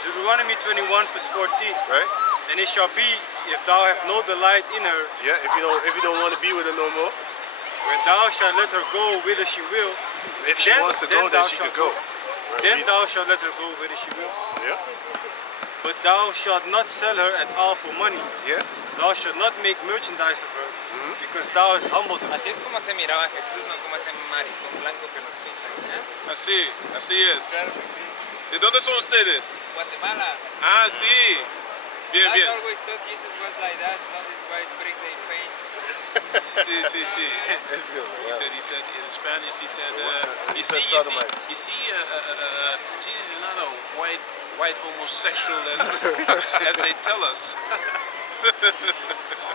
Deuteronomy 21 verse 14. Right? And it shall be, if thou have no delight in her, Yeah. If you don't want to be with her no more. when thou shalt let her go whither she will, If she wants to go, then thou she shalt could go. Then thou shalt let her go whither she will. Yeah, But thou shalt not sell her at all for money. yeah. Thou shalt not make merchandise of her, because thou hast humbled her. Así es como se miraba a Jesús, no como ese maricón blanco que nos pintan. ¿Eh? Así es. Claro que sí. ¿De dónde son ustedes? Guatemala. Ah, sí. Bien, I bien. always thought Jesus was like that. That is why brick they paint. Sí. It's good. He Yeah. said in Spanish, he said, He you said see, sodomite. Jesus is not a white homosexual as they tell us.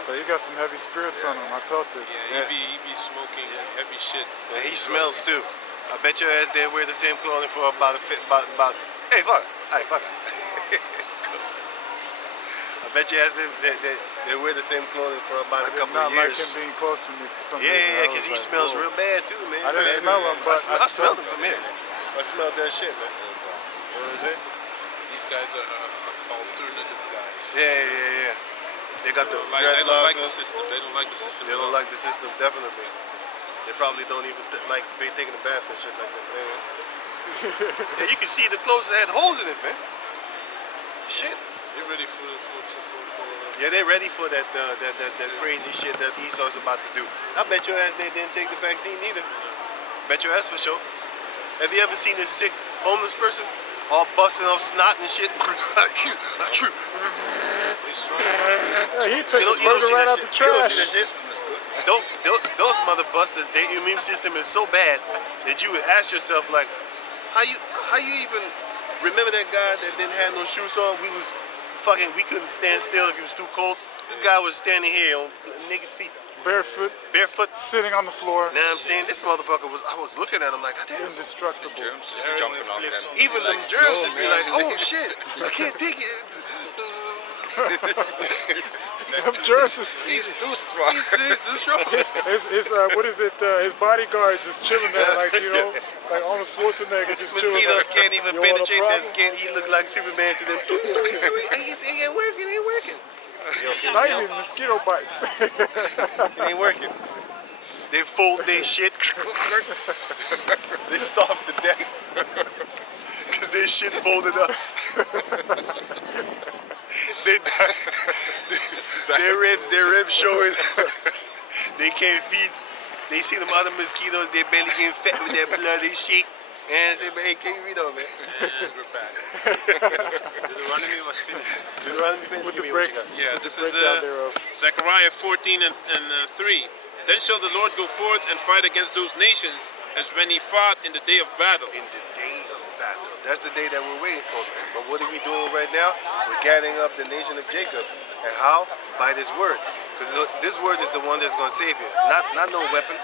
But he got some heavy spirits on him. I felt it. Yeah, he be smoking heavy shit. And he smells too. I bet your ass they wear the same clothing for about hey fuck, hey fuck. I bet your ass they wear the same clothing for about a I did couple not of like years. him being close to me for some Yeah, reason. I because was he like, smells whoa. real bad too, man. I didn't smell him, but I smelled felt him from here. I smelled that shit, man. You know what I'm saying? These guys are alternative guys. Yeah. They got the They don't like the dreadlocks. system. They don't like the system. They don't like the system, definitely. They probably don't even like be taking a bath and shit like that. Yeah, you can see the clothes had holes in it, man. Shit. They're ready for Yeah, they're ready for that crazy shit that Esau's about to do. I bet your ass they didn't take the vaccine either. Bet your ass for sure. Have you ever seen this sick homeless person all busting off snot and shit? Yeah, he took the You don't burger see right that out the shit. You don't see trash. that shit. Those mother busters, their immune system is so bad that you would ask yourself like, how you even remember that guy that didn't have no shoes on? We couldn't stand still if it was too cold. This guy was standing here on naked feet, Barefoot, barefoot. sitting on the floor, Now I'm saying this motherfucker I was looking at him like, damn. indestructible. Jumping off them. Even them germs would be like, oh shit, I can't take it. Them germs is He's too strong. He's too strong. what is it? His bodyguards is chilling there, like like Arnold Schwarzenegger just chilling. Mosquitoes Like, can't even "You want a penetrate that problem?" skin. He looked like Superman to them. It ain't working. Not even mosquito bites. It ain't working. They fold their shit. They starve to death. Because their shit folded up. They die. Their ribs showing. They can't feed. They see them other mosquitoes, their belly getting fat with their blood and shit. And I say, man, can you read on, man? And we're back. Deuteronomy was finished. Deuteronomy finish, With give the me what break. you got. Yeah, this is Breakdown thereof. Zechariah 14 and 3. Then shall the Lord go forth and fight against those nations as when he fought in the day of battle. In the day of battle. That's the day that we're waiting for, man. But what are we doing right now? We're gathering up the nation of Jacob. And how? By this word. Because this word is the one that's going to save you. Not no weapon.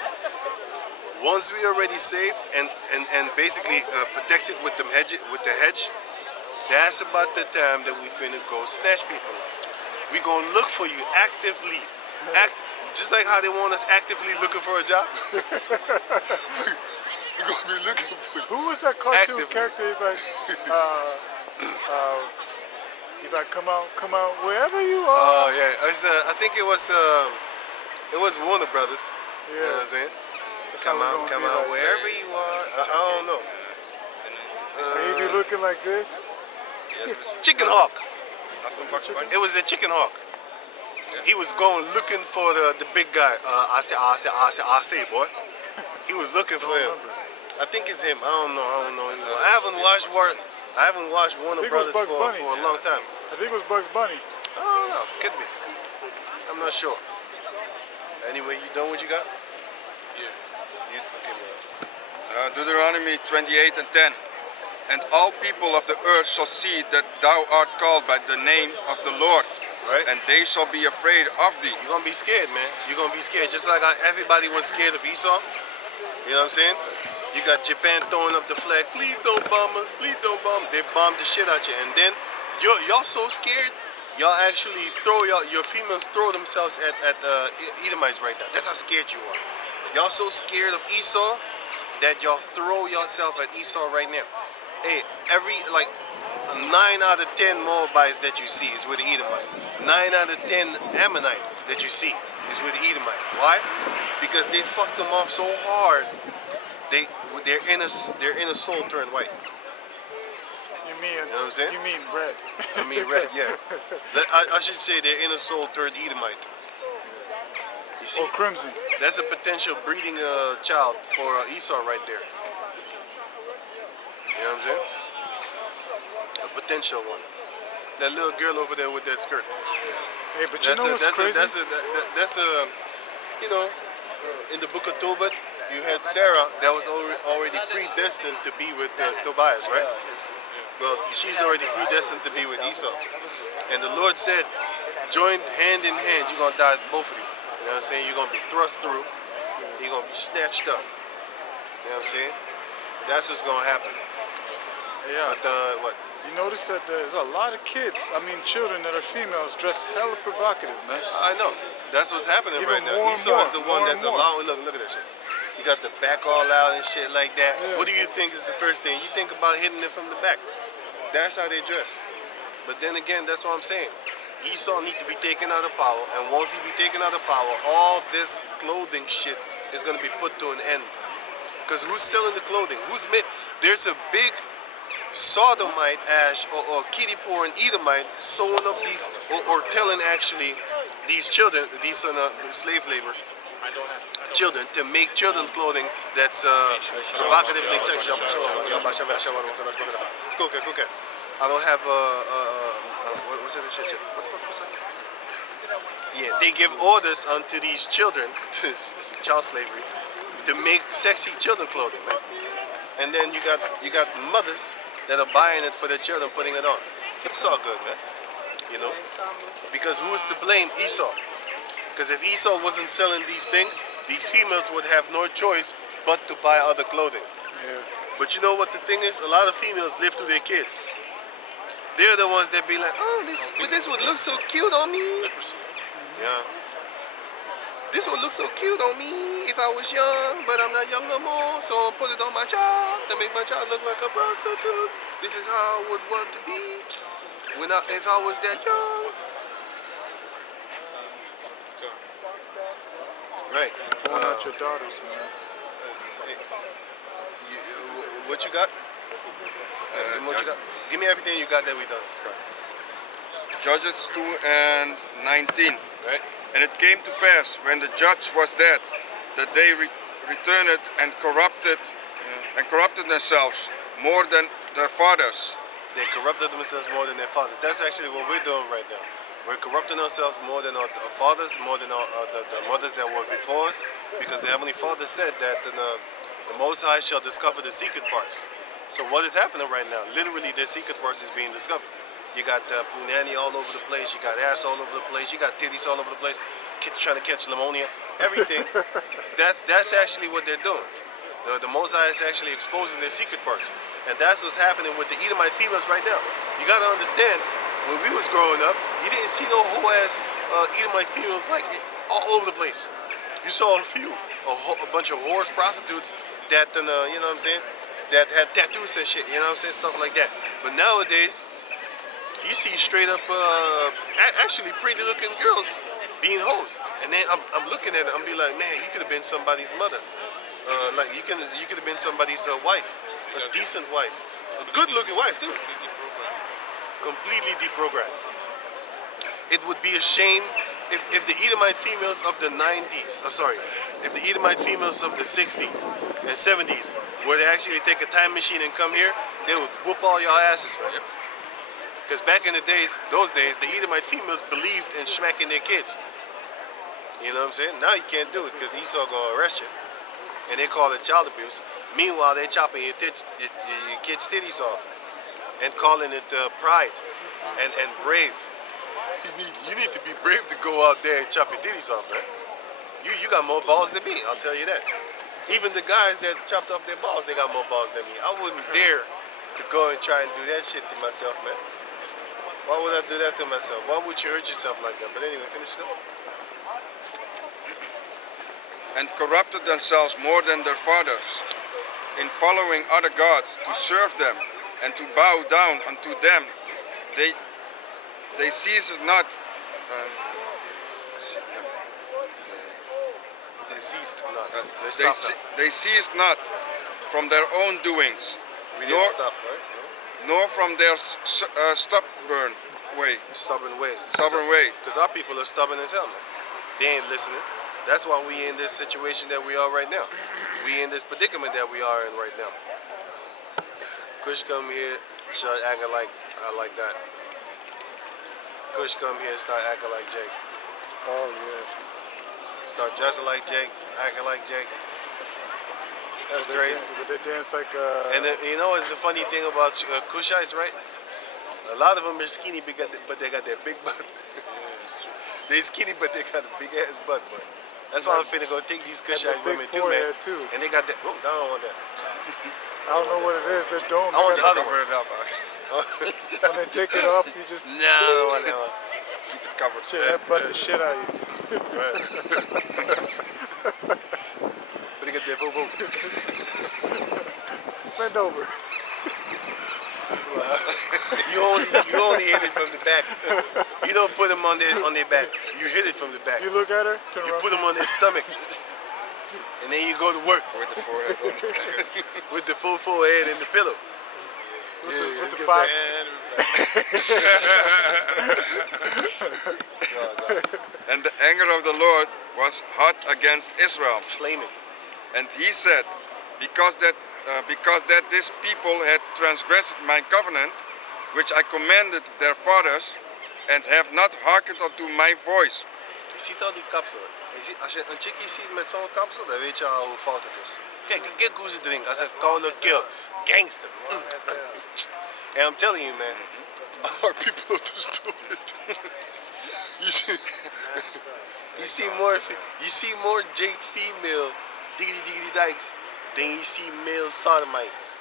Once we already saved and basically protected with the hedge, that's about the time that we finna go snatch people up. We gonna look for you actively. Just like how they want us actively looking for a job. We're gonna be looking for you. Who was that cartoon Actively. character? He's like, come out, wherever you are. Oh yeah, I think it was Warner Brothers. You know what I'm saying? Come how we out, gonna be like wherever you are. I don't know. And he be looking like this. Chicken Hawk. That's from Bugs Bunny. It was a chicken hawk. He was going looking for the big guy. I say, boy. He was looking for him. I think it's him. I don't know. I haven't watched Warner think it was Brothers Bugs Bunny. for a long time. I think it was Bugs Bunny. I don't know. Could be. I'm not sure. Anyway, you done what you got? Yeah. Okay, man. Deuteronomy 28 and 10. And all people of the earth shall see that thou art called by the name of the Lord. Right. And they shall be afraid of thee. You're gonna be scared, man. You're gonna be scared. Just like everybody was scared of Esau. You know what I'm saying? You got Japan throwing up the flag. Please don't bomb us. Please don't bomb us. They bombed the shit out you. And then y'all so scared. Y'all actually your females throw themselves at Edomites right now. That's how scared you are. Y'all so scared of Esau that y'all throw yourself at Esau right now. Hey, 9 out of 10 Moabites that you see is with the Edomite. 9 out of 10 Ammonites that you see is with the Edomite. Why? Because they fucked them off so hard. They their inner soul turned white. You mean, know what I'm saying? You mean red. I mean red, yeah. I should say their inner soul turned Edomite. You see, Or crimson. that's a potential breeding child for Esau right there. You know what I'm saying? A potential one. That little girl over there with that skirt. Hey, but you know what's crazy? That's a, you know, in the book of Tobit, you had Sarah that was already predestined to be with Tobias, right? Well, she's already predestined to be with Esau. And the Lord said, joined hand in hand, you're going to die, both of you. You know what I'm saying? You're going to be thrust through. You're going to be snatched up. You know what I'm saying? That's what's going to happen. Yeah. But what? You notice that there's a lot of kids, children that are females dressed hella provocative, man. I know. That's what's happening Even right now. more and Esau is the more, one more that's and more. allowing. Look at that shit. You got the back all out and shit like that. Yeah. What do you think is the first thing? You think about hitting it from the back. That's how they dress. But then again, that's what I'm saying. Esau need to be taken out of power, and once he be taken out of power, all this clothing shit is going to be put to an end. Because who's selling the clothing? There's a big sodomite ash or kiddie porn Edomite sewing up these or telling actually these children, these slave labor children, to make children clothing that's provocatively sexual. Okay. I don't have what's that shit? What the fuck was that? Yeah, they give orders unto these children, child slavery, to make sexy children clothing, man. And then you got mothers that are buying it for their children, putting it on. It's all good, man. You know? Because who is to blame? Esau. Because if Esau wasn't selling these things, these females would have no choice but to buy other clothing. Yeah. But you know what the thing is? A lot of females live to their kids. They're the ones that be like, oh, this would look so cute on me. Yeah. This would look so cute on me if I was young, but I'm not young no more, so I'll put it on my child to make my child look like a prostitute. This is how I would want to be if I was that young. Right. Born out your daughters, man. Hey, what you got? What you got? Give me everything you got that we done. Judges 2 and 19. Right? And it came to pass, when the judge was dead, that they returned and corrupted themselves more than their fathers. They corrupted themselves more than their fathers. That's actually what we're doing right now. We're corrupting ourselves more than our fathers, more than the mothers that were before us, because the Heavenly Father said that the Most High shall discover the secret parts. So what is happening right now? Literally, their secret parts is being discovered. You got punani all over the place. You got ass all over the place. You got titties all over the place. Kids trying to catch pneumonia. Everything. That's actually what they're doing. The Most High is actually exposing their secret parts. And that's what's happening with the Edomite females right now. You got to understand, when we was growing up, you didn't see no whole-ass Edomite females like all over the place. You saw a bunch of whores, prostitutes that, you know what I'm saying, that had tattoos and shit, you know what I'm saying, stuff like that. But nowadays, you see straight up, actually pretty looking girls being hoes. And then I'm looking at it, I'm be like, man, you could have been somebody's mother. Like you could have been somebody's wife, a decent wife, a good looking wife too. Completely deprogrammed. It would be a shame if the Edomite females of the 90s, if the Edomite females of the 60s and 70s were to actually take a time machine and come here, they would whoop all your asses, man. Because back in the days, those days, the Edomite females believed in smacking their kids. You know what I'm saying? Now you can't do it because Esau gonna arrest you. And they call it child abuse. Meanwhile, they're chopping your kids' titties off and calling it pride and brave. You need to be brave to go out there and chop your titties off, man. You got more balls than me, I'll tell you that. Even the guys that chopped off their balls, they got more balls than me. I wouldn't dare to go and try and do that shit to myself, man. Why would I do that to myself? Why would you hurt yourself like that? But anyway, finish it up. And corrupted themselves more than their fathers, in following other gods to serve them and to bow down unto them. They ceased not. They ceased not. They ceased not from their own doings, We nor, didn't stop, right? nor from their stubborn way. Stubborn ways. Stubborn way. Because our people are stubborn as hell, man. They ain't listening. That's why we in this situation that we are right now. We in this predicament that we are in right now. Kush come here, start acting like that. Kush come here, start acting like Jake. Oh yeah. Start dressing like Jake, acting like Jake. That's crazy. But they dance like. And then, you know, it's the funny thing about Kushites, right? A lot of them are skinny, but they got that big butt. They skinny, but they got a big ass butt. But that's why I'm finna go take these Kushite big women too, man. forehead, too. And they got that. Oh, I don't want that. I don't know what it is. They don't. I want They the gotta other Cover ones. it up. When they take it off, you just Nah, I don't want that one. Keep it covered. shit headbutt the shit out of you. But they got that boom boom. Bend over. You only hit it from the back. You don't put them on their back. You hit it from the back. You look at her. Turn You around. put them on their stomach. And then you go to work With the forehead on the with the full head and the pillow. with let's the get five. And the anger of the Lord was hot against Israel. Flaming. And he said, because that this people had transgressed my covenant, which I commanded their fathers, and have not hearkened unto my voice. Je ziet al die kapsel. Als je een chickie ziet met zo'n kapsel, dan weet je al hoe fout het is. Kijk hoe ze drinkt. Als een koude kill. Gangster. And I'm telling you, man, our people are destroyed. you see more Jake female diggity dykes than you see male sodomites.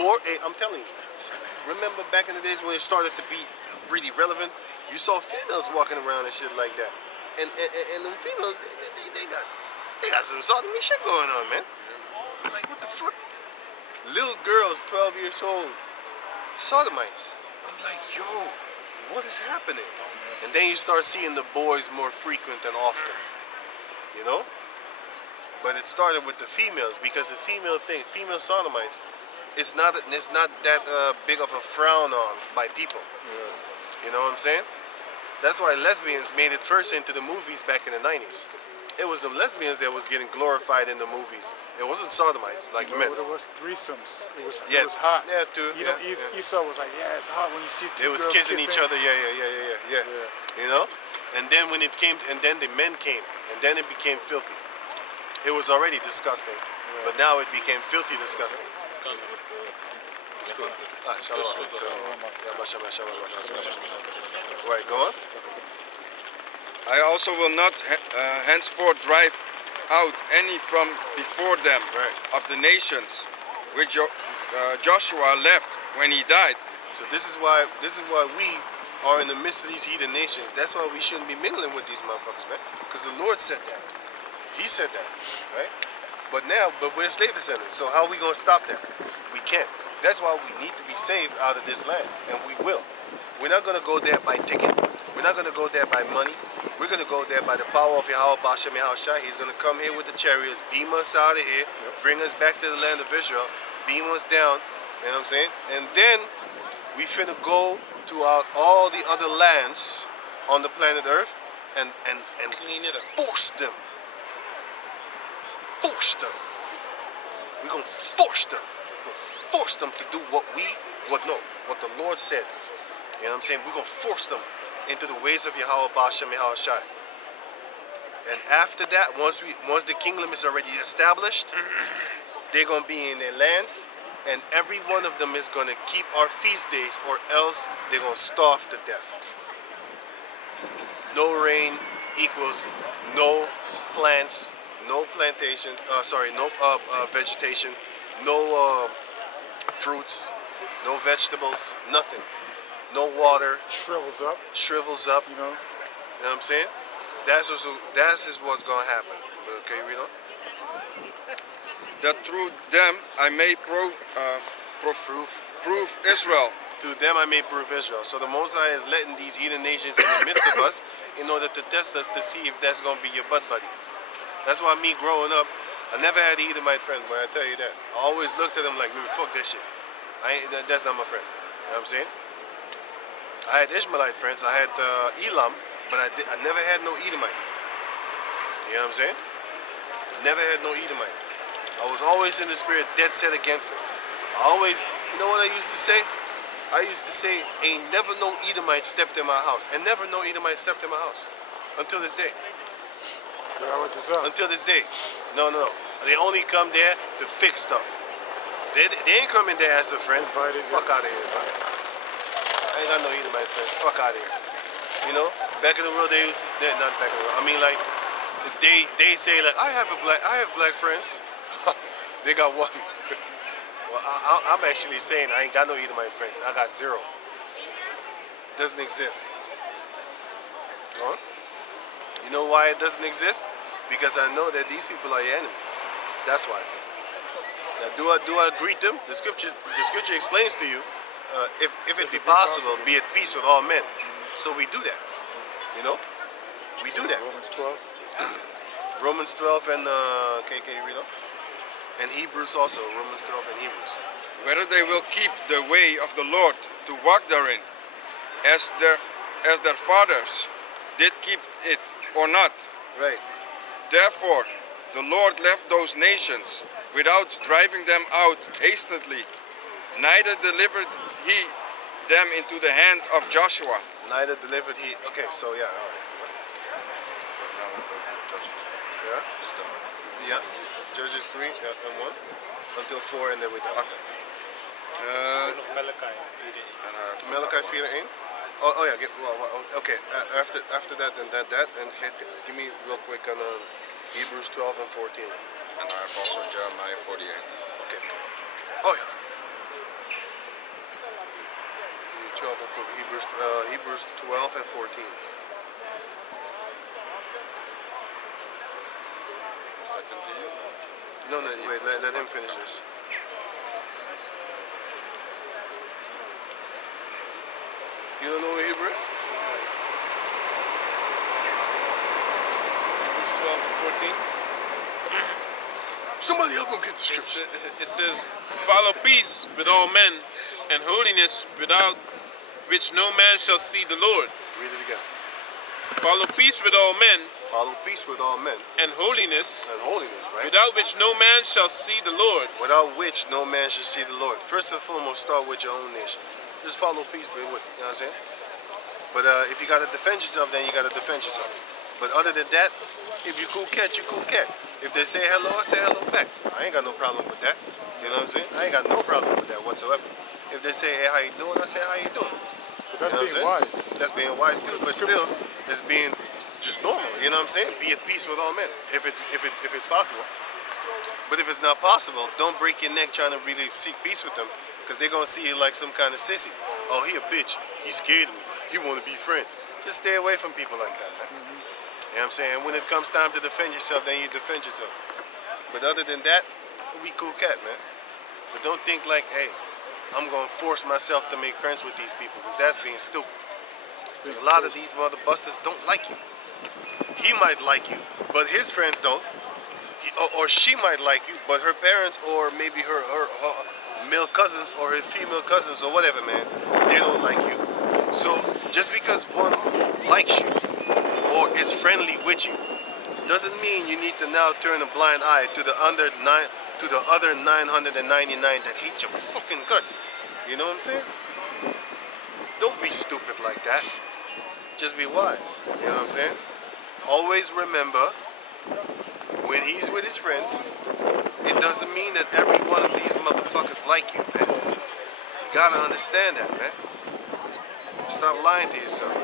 More, I'm telling you. Remember back in the days when it started to be really relevant, you saw females walking around and shit like that. And them females, they got some sodomy shit going on, man. I'm like, what the fuck? Little girls, 12 years old, sodomites. I'm like, yo, what is happening? And then you start seeing the boys more frequent and often, you know? But it started with the females because the female sodomites, it's not that big of a frown on by people. You know what I'm saying? That's why lesbians made it first into the movies back in the 90s. It was the lesbians that was getting glorified in the movies. It wasn't sodomites like men. It was threesomes. It was hot. Yeah, too. You know, Esau was like, yeah, it's hot when you see two They was girls kissing each other. Yeah. You know? And then when it came, and then the men came, and then it became filthy. It was already disgusting, but now it became filthy disgusting. Right, go on. I also will not henceforth drive out any from before them of the nations, which Joshua left when he died. So this is why we are in the midst of these heathen nations. That's why we shouldn't be mingling with these motherfuckers, man. Because the Lord said that. He said that, right? But we're slave descendants. So how are we gonna stop that? We can't. That's why we need to be saved out of this land, and we will. We're not gonna go there by ticket. We're not gonna go there by money. We're gonna go there by the power of Yahweh Bashem Yahushua. He's gonna come here with the chariots, beam us out of here, bring us back to the land of Israel, beam us down. You know what I'm saying? And then we finna go to all the other lands on the planet Earth and Clean it up. force them. Force them. We're gonna force them. We're gonna force them to do what the Lord said. You know what I'm saying? We're gonna force them into the ways of Yahweh Bashem Yahushua. And after that, once the kingdom is already established, they're gonna be in their lands, and every one of them is gonna keep our feast days, or else they're gonna starve to death. No rain equals no plants, no plantations. No vegetation, no fruits, no vegetables, nothing. No water. Shrivels up. Shrivels up. You know. You know what I'm saying? That's what's gonna happen. Okay, read on. That through them I may prove Israel. Through them I may prove Israel. So the Most High is letting these heathen nations in the midst of us in order to test us to see if that's gonna be your butt buddy. That's why me growing up, I never had an Edomite friend, but I tell you that. I always looked at him like, man, fuck that shit. That's not my friend. You know what I'm saying? I had Ishmaelite friends. I had Elam, but I never had no Edomite. You know what I'm saying? Never had no Edomite. I was always in the spirit dead set against them. I always, you know what I used to say? I used to say, ain't never no Edomite stepped in my house. And never no Edomite stepped in my house. Until this day. Yeah, what is up? Until this day. No. They only come there to fix stuff. They ain't coming there as a friend. Invited, Fuck out of here, man. I ain't got no Edomite friends. Fuck out of here. You know? Back in the world, they used to, not back in the world. I mean, like, they say, like, I have black friends. They got one. Well, I'm actually saying I ain't got no Edomite friends. I got zero. Doesn't exist. Go on. You know why it doesn't exist? Because I know that these people are your enemy. That's why. Now, do I greet them? The scripture explains to you, if it be possible, be at peace with all men. So we do that. You know, we do that. Romans 12. Romans 12 and can you read off? And Hebrews also. Romans 12 and Hebrews. Whether they will keep the way of the Lord to walk therein, as their fathers did keep it or not. Right. Therefore, the Lord left those nations without driving them out hastily, neither delivered he them into the hand of Joshua. Neither delivered he. Okay, so yeah, all right. Yeah. Yeah. Judges 3 and 1 until 4 and then we're done. Okay. Nog Malachi 4:1. Malachi 4 and 1. Oh yeah. Okay. After that and that and give me real quick on Hebrews 12 and 14. And I have also Jeremiah 48. Okay. Oh yeah. 12 and 14. Hebrews 12 and 14. Must I continue? No, wait. Let him finish this. You don't know what Hebrew is? Hebrews 12 and 14. Somebody help him get the scripture. It says, follow peace with all men and holiness, without which no man shall see the Lord. Read it again. Follow peace with all men Follow peace with all men and holiness, and holiness, right? without which no man shall see the Lord. Without which no man should see the Lord. First and foremost, start with your own nation. Just follow peace, be with it. You know what I'm saying? But if you got to defend yourself, then you got to defend yourself. But other than that, if you cool cat, you cool cat. If they say hello, I say hello back. I ain't got no problem with that. You know what I'm saying? I ain't got no problem with that whatsoever. If they say, hey, how you doing? I say, how you doing? But that's being wise. That's being wise too. But still, it's being just normal. You know what I'm saying? Be at peace with all men, if it's possible. But if it's not possible, don't break your neck trying to really seek peace with them, because they're gonna see you like some kind of sissy. Oh, he a bitch. He scared of me. He want to be friends. Just stay away from people like that, man. You know what I'm saying? When it comes time to defend yourself, then you defend yourself. But other than that, we cool cat, man. But don't think like, hey, I'm gonna force myself to make friends with these people, because that's being stupid. Because a lot of these mother busters don't like you. He might like you, but his friends don't. Or she might like you, but her parents or maybe her male cousins or her female cousins or whatever, man, they don't like you. So just because one likes you or is friendly with you doesn't mean you need to now turn a blind eye to the other 999 that hate your fucking guts. You know what I'm saying? Don't be stupid like that. Just be wise. You know what I'm saying? Always remember, when he's with his friends, it doesn't mean that every one of these motherfuckers like you, man. You gotta understand that, man. Stop lying to yourself.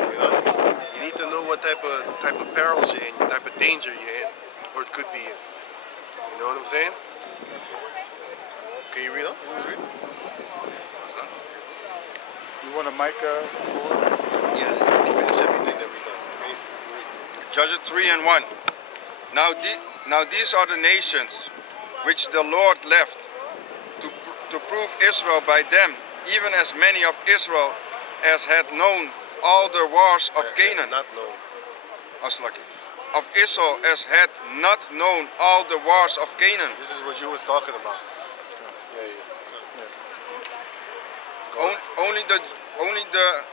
You know? You need to know what type of perils you're in, what type of danger you're in, or it could be in. You know what I'm saying? Can you read on? Please read. You want a mic for? Yeah, you finish everything that we've done. Judges 3 and 1. Now these are the nations which the Lord left to prove Israel by them, even as many of Israel as had known all the wars of Canaan. Not known. As lucky. of Israel as had not known all the wars of Canaan. This is what you was talking about. Yeah.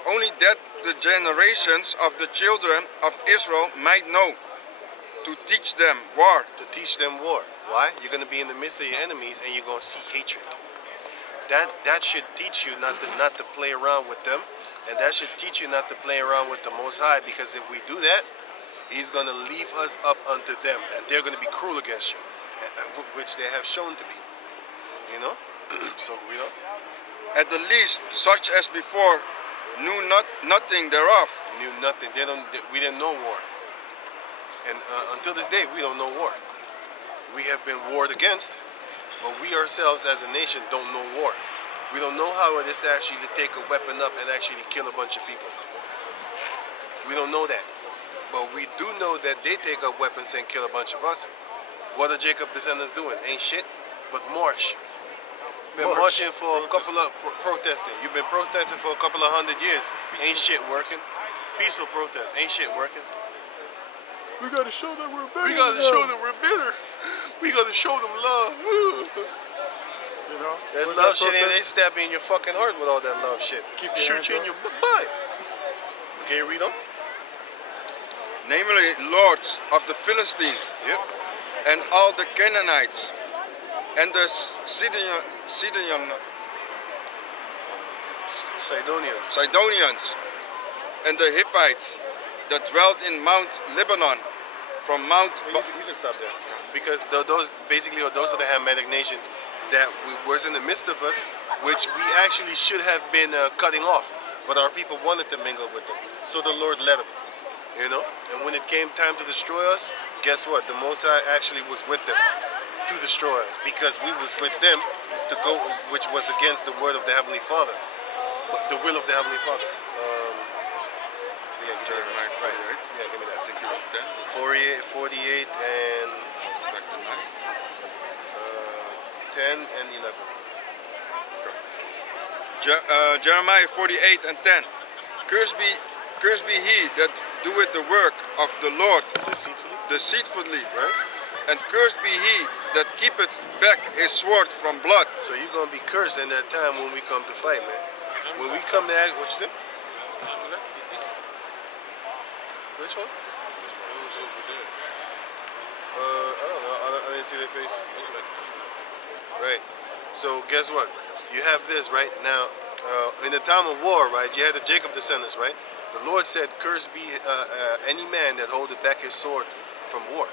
Only that the generations of the children of Israel might know, to teach them war. To teach them war. Why? You're going to be in the midst of your enemies and you're going to see hatred. That should teach you not to play around with them, and that should teach you not to play around with the Most High, because if we do that, He's going to leave us up unto them, and they're going to be cruel against you, which they have shown to be. You know? So we don't. At the least, such as before knew nothing thereof. Knew nothing. We didn't know war, and until this day, we don't know war. We have been warred against, but we ourselves as a nation don't know war. We don't know how it is to actually take a weapon up and actually kill a bunch of people. We don't know that. But we do know that they take up weapons and kill a bunch of us. What are Jacob descendants doing? Ain't shit, but march. Been marching for a couple of protesting. You've been protesting for a couple of 100 years. Ain't shit working. Peaceful protest. Ain't shit working. We gotta show that we're better. We gotta show them we're bitter. We gotta show them love. You know? That What's love that shit ain't protest? stab me in your fucking heart with all that love shit. Keep your Shoot hands you in up. your butt. Okay, read on. Namely, lords of the Philistines, Yep. and all the Canaanites, and the Sidonians, and the Hittites that dwelt in Mount Lebanon, from Mount You can stop there. Because those are the Hamitic nations that was in the midst of us, which we actually should have been cutting off. But our people wanted to mingle with them. So the Lord let them. You know? And when it came time to destroy us, guess what? The Most High actually was with them to destroy us, because we was with them to go, which was against the word of the Heavenly Father. But the will of the Heavenly Father. Yeah, Jeremiah 48. Yeah, give me that. Take you up 10. 48 and Back to 10 9. and 11. Jeremiah 48 and 10. Cursed be he that doeth the work of the Lord deceitfully, Right? and cursed be he that keepeth back his sword from blood. So you're gonna be cursed in that time when we come to fight, man. When we come to act, what you say? Which one? I don't know. I didn't see their face. Right. So guess what? You have this right now. In the time of war, right? You had the Jacob descendants, right? The Lord said, "Cursed be any man that holdeth back his sword from war."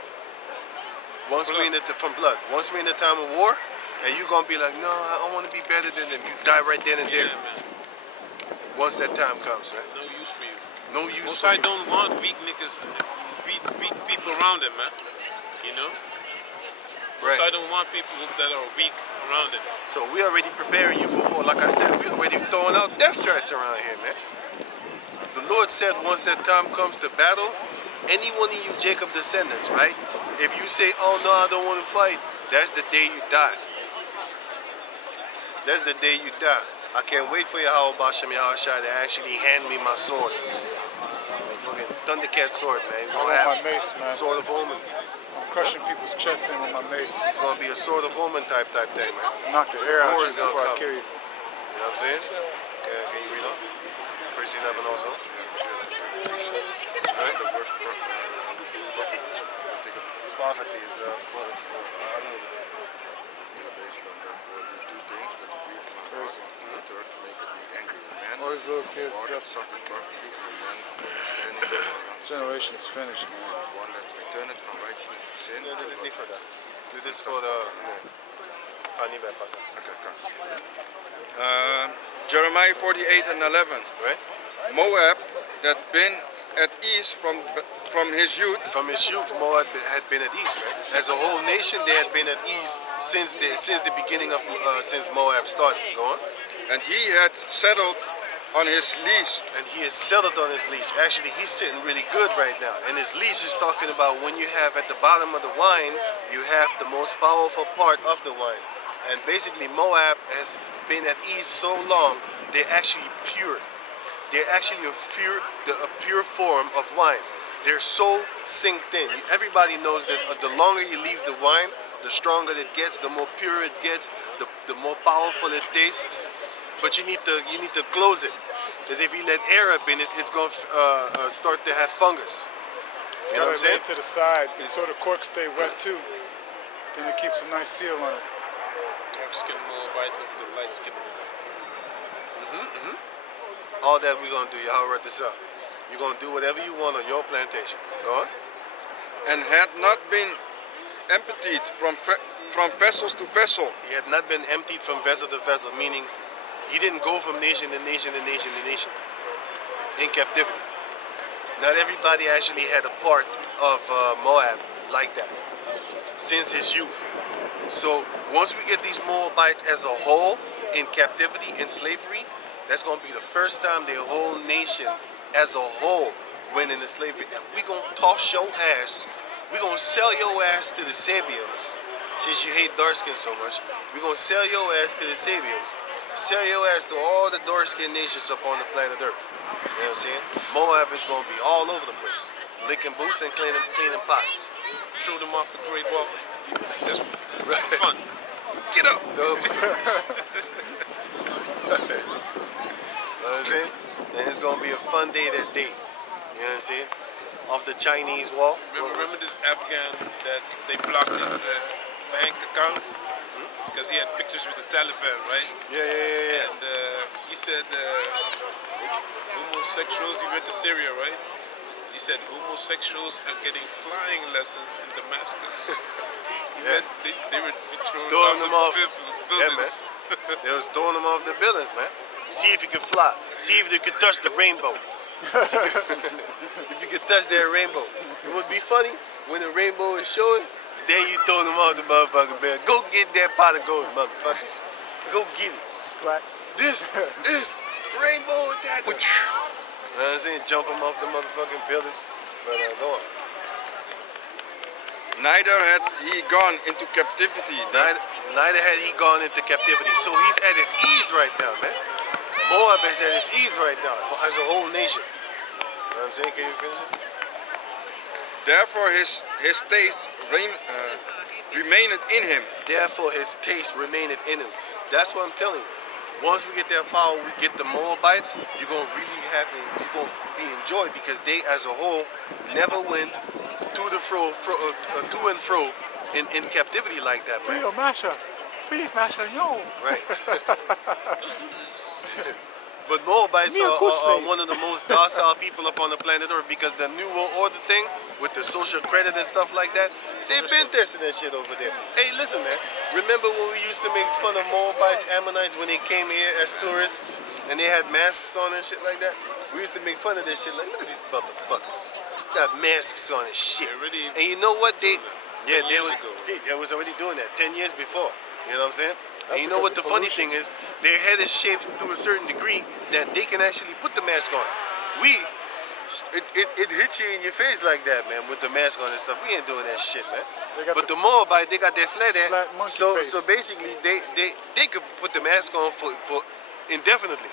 Once we from blood. Once we in the time of war, and you're gonna be like, "No, I want to be better than them." You die right then and there. Yeah, man. Once that time comes, right? No use for you. No use Most for I you. don't want weak niggas, weak people around him, man. You know? Right. So I don't want people that are weak around him. So we already preparing you for war. Like I said, we already throwing out death threats around here, man. The Lord said once that time comes to battle, any one of you Jacob descendants, right? If you say, "Oh no, I don't want to fight," that's the day you die. That's the day you die. I can't wait for Yahweh Bashem Yahushua to actually hand me my sword. My fucking Thundercat sword, man. I want my mace, man. Sword of Omen. I'm crushing people's chest in with my mace. It's gonna be a sword of Omen type thing, man. Knock the air out War of is you gonna before I come. kill you. You know what I'm saying? Okay, can you read on? Verse 11 also. Right? The word Poverty is I don't know. therefore do two things that grieve my heart, and the third to make me angry with man. All these little kids One that just suffered poverty, and one of understanding, generation's finished, man. one that returneth from righteousness to sin. Nee, dit is niet voor dat. Dit is voor de... Nee. Ga niet bijpassen. Okay, come. Jeremiah 48 and 11. Right? Moab, that been at ease from his youth, From his youth, Moab had been at ease, man. As a whole nation, they had been at ease since the beginning of since Moab started. Go on. and he had settled on his lease. And he is settled on his lease. Actually, he's sitting really good right now. And his lease is talking about when you have at the bottom of the wine, you have the most powerful part of the wine. And basically, Moab has been at ease so long, they're actually pure. They're actually a pure form of wine. They're so synced in. Everybody knows that the longer you leave the wine, the stronger it gets, the more pure it gets, the more powerful it tastes. But you need to close it, because if you let air up in it, it's going to start to have fungus. It's You know what I'm gotta saying? lay to the side so the cork stay wet too. Then it keeps a nice seal on it. Dark skin Moabite with the light skin. All that we're going to do, y'all write this up. You're going to do whatever you want on your plantation. Go on. And had not been emptied from vessels to vessel. He had not been emptied from vessel to vessel, meaning he didn't go from nation to nation to nation to nation in captivity. Not everybody actually had a part of Moab like that since his youth. So once we get these Moabites as a whole in captivity, in slavery, that's going to be the first time the whole nation as a whole went into slavery. And we're going to toss your ass. We're going to sell your ass to the Sabians. Since you hate dark skin so much, we're going to sell your ass to the Sabians. Sell your ass to all the dark skinned nations up on the planet Earth. You know what I'm saying? Moab is going to be all over the place. Licking boots and cleaning pots. Throw them off the Great Wall. Just for Right. fun. Get up! No. You know what I'm saying? And it's going to be a fun day that day. You know what I'm saying? Off the Chinese wall. Remember this Afghan that they blocked his bank account because he had pictures with the Taliban, right? Yeah. And he said homosexuals, he went to Syria, right? He said homosexuals are getting flying lessons in Damascus. Yeah. They were Throwing them off. buildings. Yeah, man. They was throwing them off the buildings, man. See if you can fly. See if you can touch the rainbow. See if you can touch that rainbow. It would be funny when the rainbow is showing, then you throw them off the motherfucking bed. Go get that pot of gold, motherfucker. Go get it. Splat. This is rainbow attack. You know what I'm saying? Jump them off the motherfucking building. But go on. Neither had he gone into captivity. Neither had he gone into captivity. So he's at his ease right now, man. Moab is at his ease right now as a whole nation. You know what I'm saying? Can you finish it? Therefore his taste remained in him. Therefore his taste remained in him. That's what I'm telling you. Once we get that power, we get the Moabites, you're going to really you're going to be enjoyed, because they as a whole never went to and fro in captivity like that, man. Masha. Please, Masha, no. Right. But Moabites are one of the most docile people up on the planet Earth, because the New World Order thing with the social credit and stuff like that, they've been testing that shit over there. Hey, listen, man. Remember when we used to make fun of Moabites, Ammonites when they came here as tourists and they had masks on and shit like that? We used to make fun of this shit. Like, look at these motherfuckers. Got masks on and shit. And you know what? They was already doing that 10 years before. You know what I'm saying? And you know what the funny thing is? Their head is shaped to a certain degree that they can actually put the mask on. It hits you in your face like that, man, with the mask on and stuff. We ain't doing that shit, man. But the Moabite, they got their flat head. So basically, they could put the mask on for indefinitely.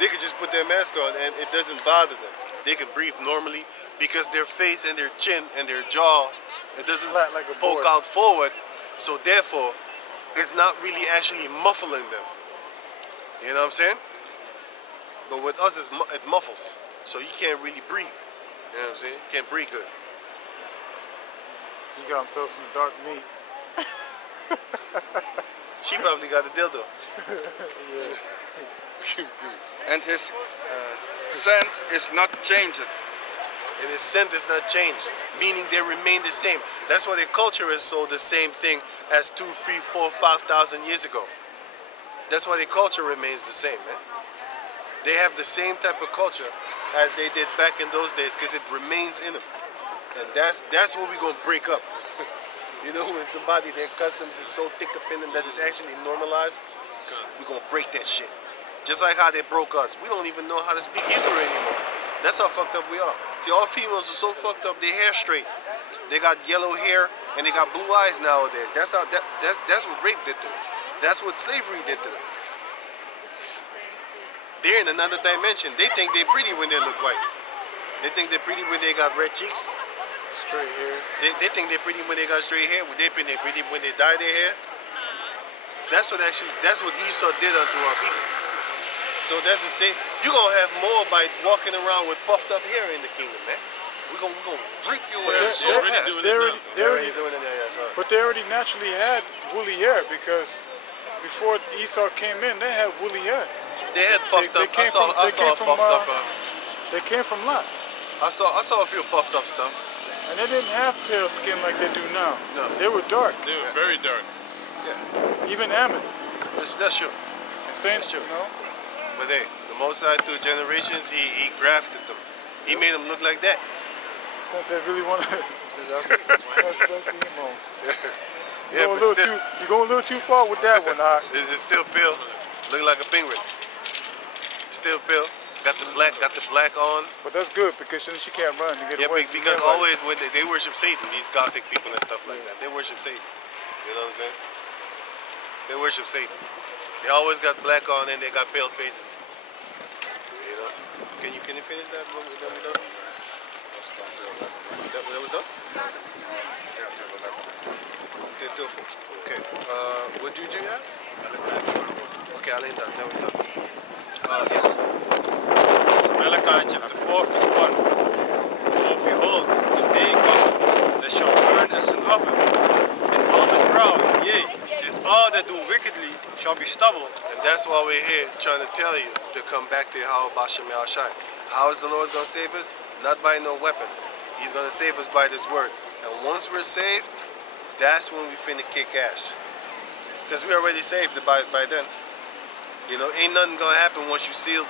They could just put their mask on and it doesn't bother them. They can breathe normally because their face and their chin and their jaw, it doesn't poke out forward. So therefore, it's not really actually muffling them. You know what I'm saying? But with us, it muffles. So you can't really breathe. You know what I'm saying? You can't breathe good. He got himself some dark meat. She probably got a dildo. And his scent is not changed. And his scent is not changed, meaning they remain the same. That's why their culture is so the same thing as 2, 3, 4, 5,000 years ago. That's why their culture remains the same, man. They have the same type of culture as they did back in those days, because it remains in them. And that's what we're gonna break up. You know, when somebody, their customs is so thick up in them that it's actually normalized, we're gonna break that shit. Just like how they broke us. We don't even know how to speak Hebrew anymore. That's how fucked up we are. See, all females are so fucked up, their hair straight. They got yellow hair and they got blue eyes nowadays. That's what rape did to them. That's what slavery did to them. They're in another dimension. They think they're pretty when they look white. They think they're pretty when they got red cheeks. Straight hair. They think they're pretty when they got straight hair. They think they're pretty when they dye their hair. That's what Esau did unto our people. So that's the same. You're gonna have Moabites walking around with puffed up hair in the kingdom, man. We're gonna rip your ass so already hard. doing it They're now. already, They're already doing it, yeah, sorry. but they already naturally had woolly hair because before Esau came in, they had woolly hair. They had puffed They up. came I saw from, puffed up. They came from Lot, I saw a few puffed up stuff. and they didn't have pale skin like they do now. No. They were dark. They were very dark. Yeah, Even Ammon. that's true. And saying, That's true. you know, But hey, the Most High through generations, he grafted them. He made them look like that. since they really want to. Yeah, but still, You're going a little too far with that one, huh? it's still pale. Look like a penguin. Still pale. Got the black on. But that's good because then she can't run to get Yeah, away. from because everybody. always when they worship Satan, these gothic people and stuff like that. They worship Satan. You know what I'm saying? They worship Satan. They always got black on and they got pale faces. You know? Can you finish that? That we done? That was done? Okay. What did you have? Okay, I'll end that. That was done. Yeah. Malachi chapter 4 verse 1. For behold, the day cometh that shall burn as an oven, and all the proud, yea, and all that do wickedly shall be stubble. And that's why we're here trying to tell you to come back to Yahweh Bashem Yahushai. How is the Lord going to save us? Not by no weapons. He's going to save us by this word. And once we're saved, that's when we finna kick ass. Because we're already saved by then. You know, ain't nothing going to happen once you sealed.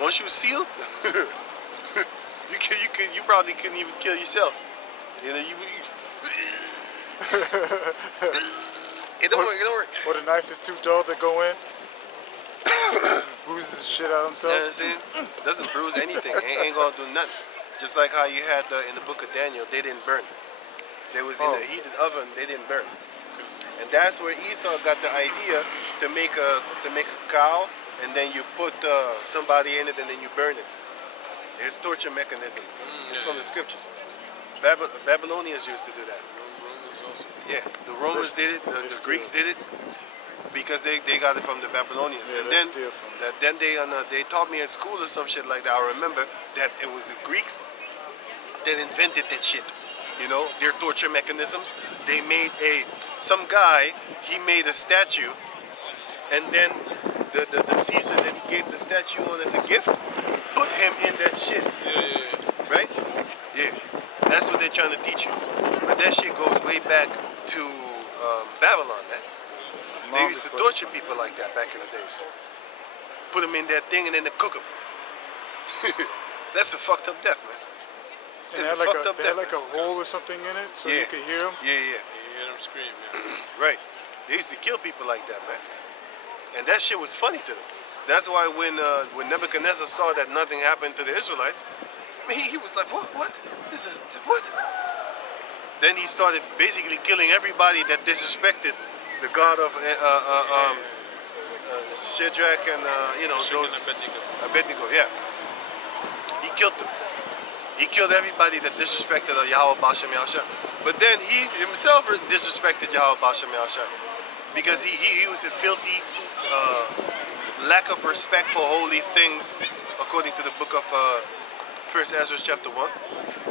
Once you sealed, you probably couldn't even kill yourself. You know, it don't work. Or the knife is too dull to go in. Just bruises the shit out of You know what I'm themselves. saying? Doesn't bruise anything. Ain't gonna do nothing. Just like how you had in the book of Daniel, they didn't burn. They was in the heated oven, they didn't burn. And that's where Esau got the idea to make a cow, and then you put somebody in it, and then you burn it. There's torture mechanisms. It's from the scriptures. Babylonians used to do that. Romans also. Yeah, the Romans did it. The Greeks did it. Because they got it from the Babylonians. Yeah, And they then steal from then they taught me at school or some shit like that. I remember that it was the Greeks that invented that shit. You know, their torture mechanisms. They made some guy, he made a statue, and then the Caesar that he gave the statue on as a gift put him in that shit. Yeah. Right? Yeah. That's what they're trying to teach you. But that shit goes way back to Babylon, man. They used to torture people like that back in the days. Put them in that thing and then they cook them. That's a fucked up death, man. And It's they a had fucked up they had death. like a hole or something in it so you could hear them. Yeah. You hear them scream, yeah. Right. They used to kill people like that, man. And that shit was funny to them. That's why when Nebuchadnezzar saw that nothing happened to the Israelites, he was like, what? This is, what? Then he started basically killing everybody that disrespected the God of Shadrach and those Abednego. Yeah, he killed them. He killed everybody that disrespected Yahweh Bashem Yahushua. But then he himself disrespected Yahweh Bashem Yahushua because he was a filthy lack of respect for holy things, according to the book of 1 Ezra chapter 1.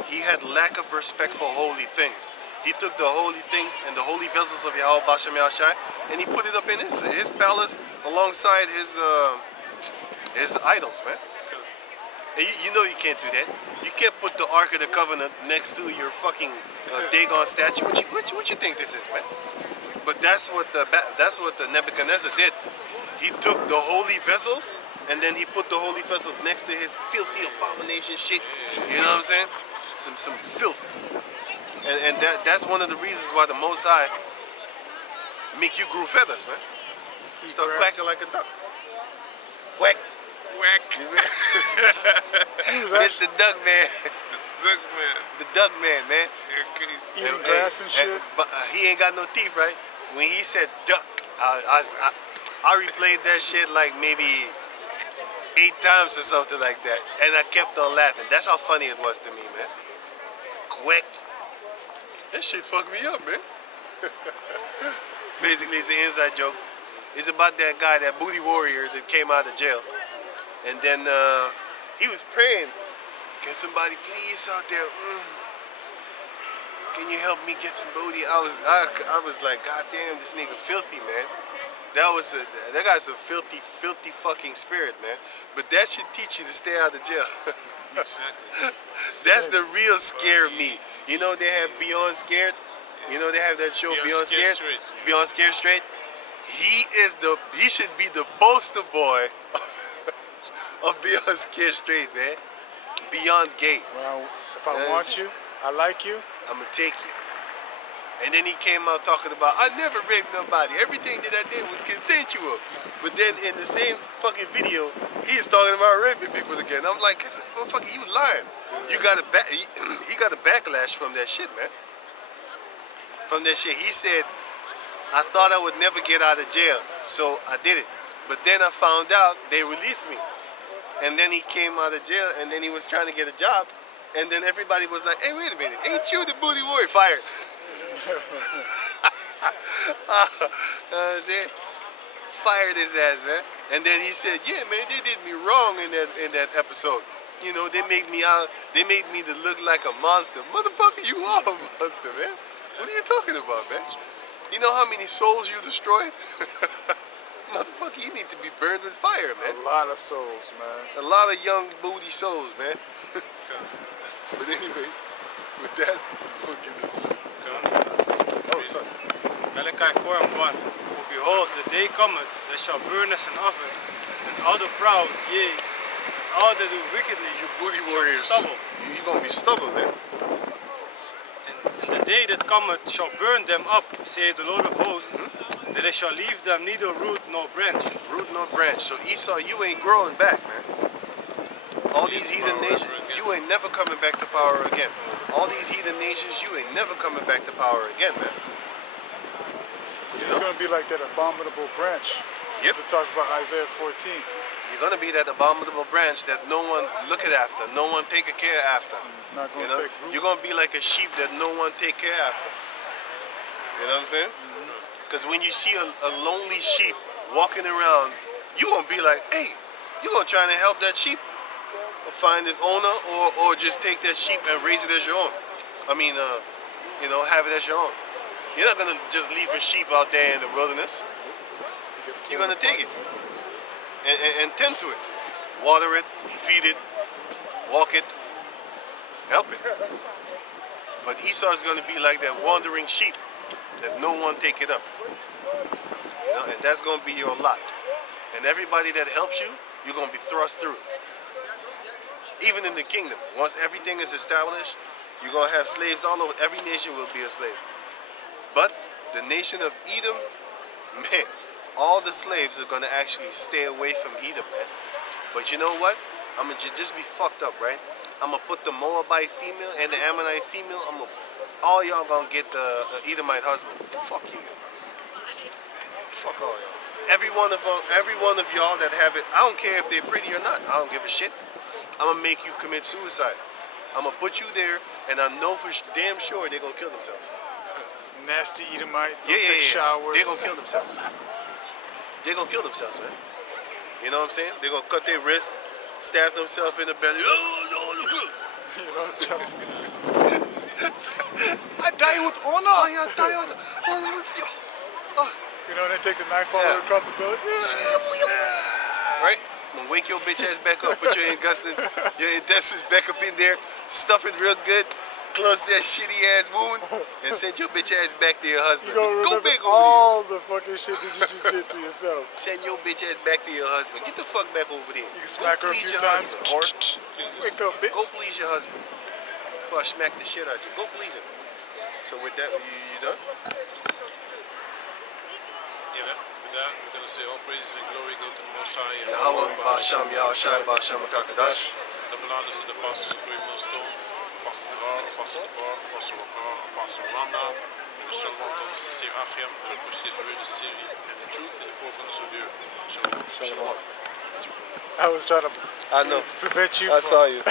He had lack of respect for holy things. He took the holy things and the holy vessels of Yahweh Bashem Yahushua and he put it up in his palace alongside his idols, man. And you know you can't do that. You can't put the Ark of the Covenant next to your fucking Dagon statue. What you think this is, man? But that's what the Nebuchadnezzar did. He took the holy vessels and then he put the holy vessels next to his filthy abomination shit. You know what I'm saying? Some filth. And that's one of the reasons why the Most High make you grow feathers, man. You start quacking like a duck. Quack. Quack. It's the duck man. Look, man. The duck man, man. You're crazy. Eating grass and shit. But he ain't got no teeth, right? When he said duck, I replayed that shit like maybe 8 times or something like that. And I kept on laughing. That's how funny it was to me, man. Quick. That shit fucked me up, man. Basically, it's an inside joke. It's about that guy, that booty warrior that came out of jail. And then he was praying. Can somebody please out there? Can you help me get some booty? I was like, God damn, this nigga filthy, man. That guy's a filthy, filthy fucking spirit, man. But that should teach you to stay out of jail. Exactly. That's the real scare me. You know they have Beyond Scared. You know they have that show Beyond Scared. Straight. Beyond Scared Straight. He should be the poster boy of Beyond Scared Straight, man. Beyond gay. Well, if I want you, I like you. I'm gonna take you. And then he came out talking about, I never raped nobody. Everything that I did was consensual. But then in the same fucking video, he's talking about raping people again. I'm like, motherfucker, you lying. You got he got a backlash from that shit, man. From that shit. He said, I thought I would never get out of jail, so I did it. But then I found out they released me. And then he came out of jail, and then he was trying to get a job. And then everybody was like, hey, wait a minute, ain't you the booty warrior? Fired. Fired his ass, man. And then he said, yeah, man, they did me wrong in that episode. You know, they made me to look like a monster. Motherfucker, you are a monster, man. What are you talking about, man? You know how many souls you destroyed? Motherfucker, you need to be burned with fire, man. A lot of souls, man. A lot of young booty souls, man. But anyway, with that, we'll give this. Oh, son. Malachi 4:1. For behold, the day cometh, that shall burn as an oven, and all the proud, yea, and all that do wickedly, You booty shall be warriors. stubble. You're gonna be stubborn, man. And the day that cometh shall burn them up, saith the Lord of hosts, that they shall leave them neither root nor branch. Root nor branch. So Esau, you ain't growing back, man. All these heathen nations, you ain't never coming back to power again. All these heathen nations, you ain't never coming back to power again, man. It's going to be like that abominable branch. Yep. As it talks about Isaiah 14. You're gonna be that abominable branch that no one look at after, no one take a care after. Not going You to know, take root. you're gonna be like a sheep that no one take care after. You know what I'm saying? Because when you see a lonely sheep walking around, you gonna be like, hey, you gonna try to help that sheep find its owner, or just take that sheep and raise it as your own. I mean, you know, have it as your own. You're not gonna just leave a sheep out there in the wilderness. You're gonna take it and tend to it, water it, feed it, walk it, help it. But Esau is gonna be like that wandering sheep that no one take it up. You know, and that's gonna be your lot. And everybody that helps you, you're gonna be thrust through. Even in the kingdom, once everything is established, you're gonna have slaves all over. Every nation will be a slave. But the nation of Edom, man, all the slaves are gonna actually stay away from Edom, man. But you know what? I'm gonna just be fucked up, right? I'm gonna put the Moabite female and the Ammonite female. All y'all gonna get the Edomite husband. Fuck you. Fuck all y'all. Every one of y'all that have it, I don't care if they're pretty or not. I don't give a shit. I'm gonna make you commit suicide. I'm gonna put you there, and I know for damn sure they're gonna kill themselves. Nasty Edomite. Don't Yeah. take showers. They're gonna kill themselves. They're gonna kill themselves, man. You know what I'm saying? They're gonna cut their wrist, stab themselves in the belly. You know, I die with honor. Oh, yeah, die on the. You know, they take the knife all the way across the belly. Right? I'm gonna wake your bitch ass back up, put your intestines back up in there, stuff it real good, close that shitty ass wound, and send your bitch ass back to your husband. You gonna Go remember back over all the fucking shit that you just did to yourself. there. Send your bitch ass back to your husband. Get the fuck back over there. You can smack her a please few your times. husband, whore. Wake up, bitch. Go please your husband. Before I smack the shit out you. Go please him. So with that, you done? Yeah, with that, we're gonna say all praises and glory go to the Most High and Yahweh, Ba'asham, Yahushai, Ba'asham, Kakadash. de beladen ze de pastors op Millstone, Pastor Terrar, Pastor Bar, Pastor Wakar, Pastor Rana, en de Shalom tot de CC Achiam, en ook nog steeds weer de serie en de truth in de voorkant is weer. Shalom. Shalom. I was trying to I know. prevent you I from... saw you.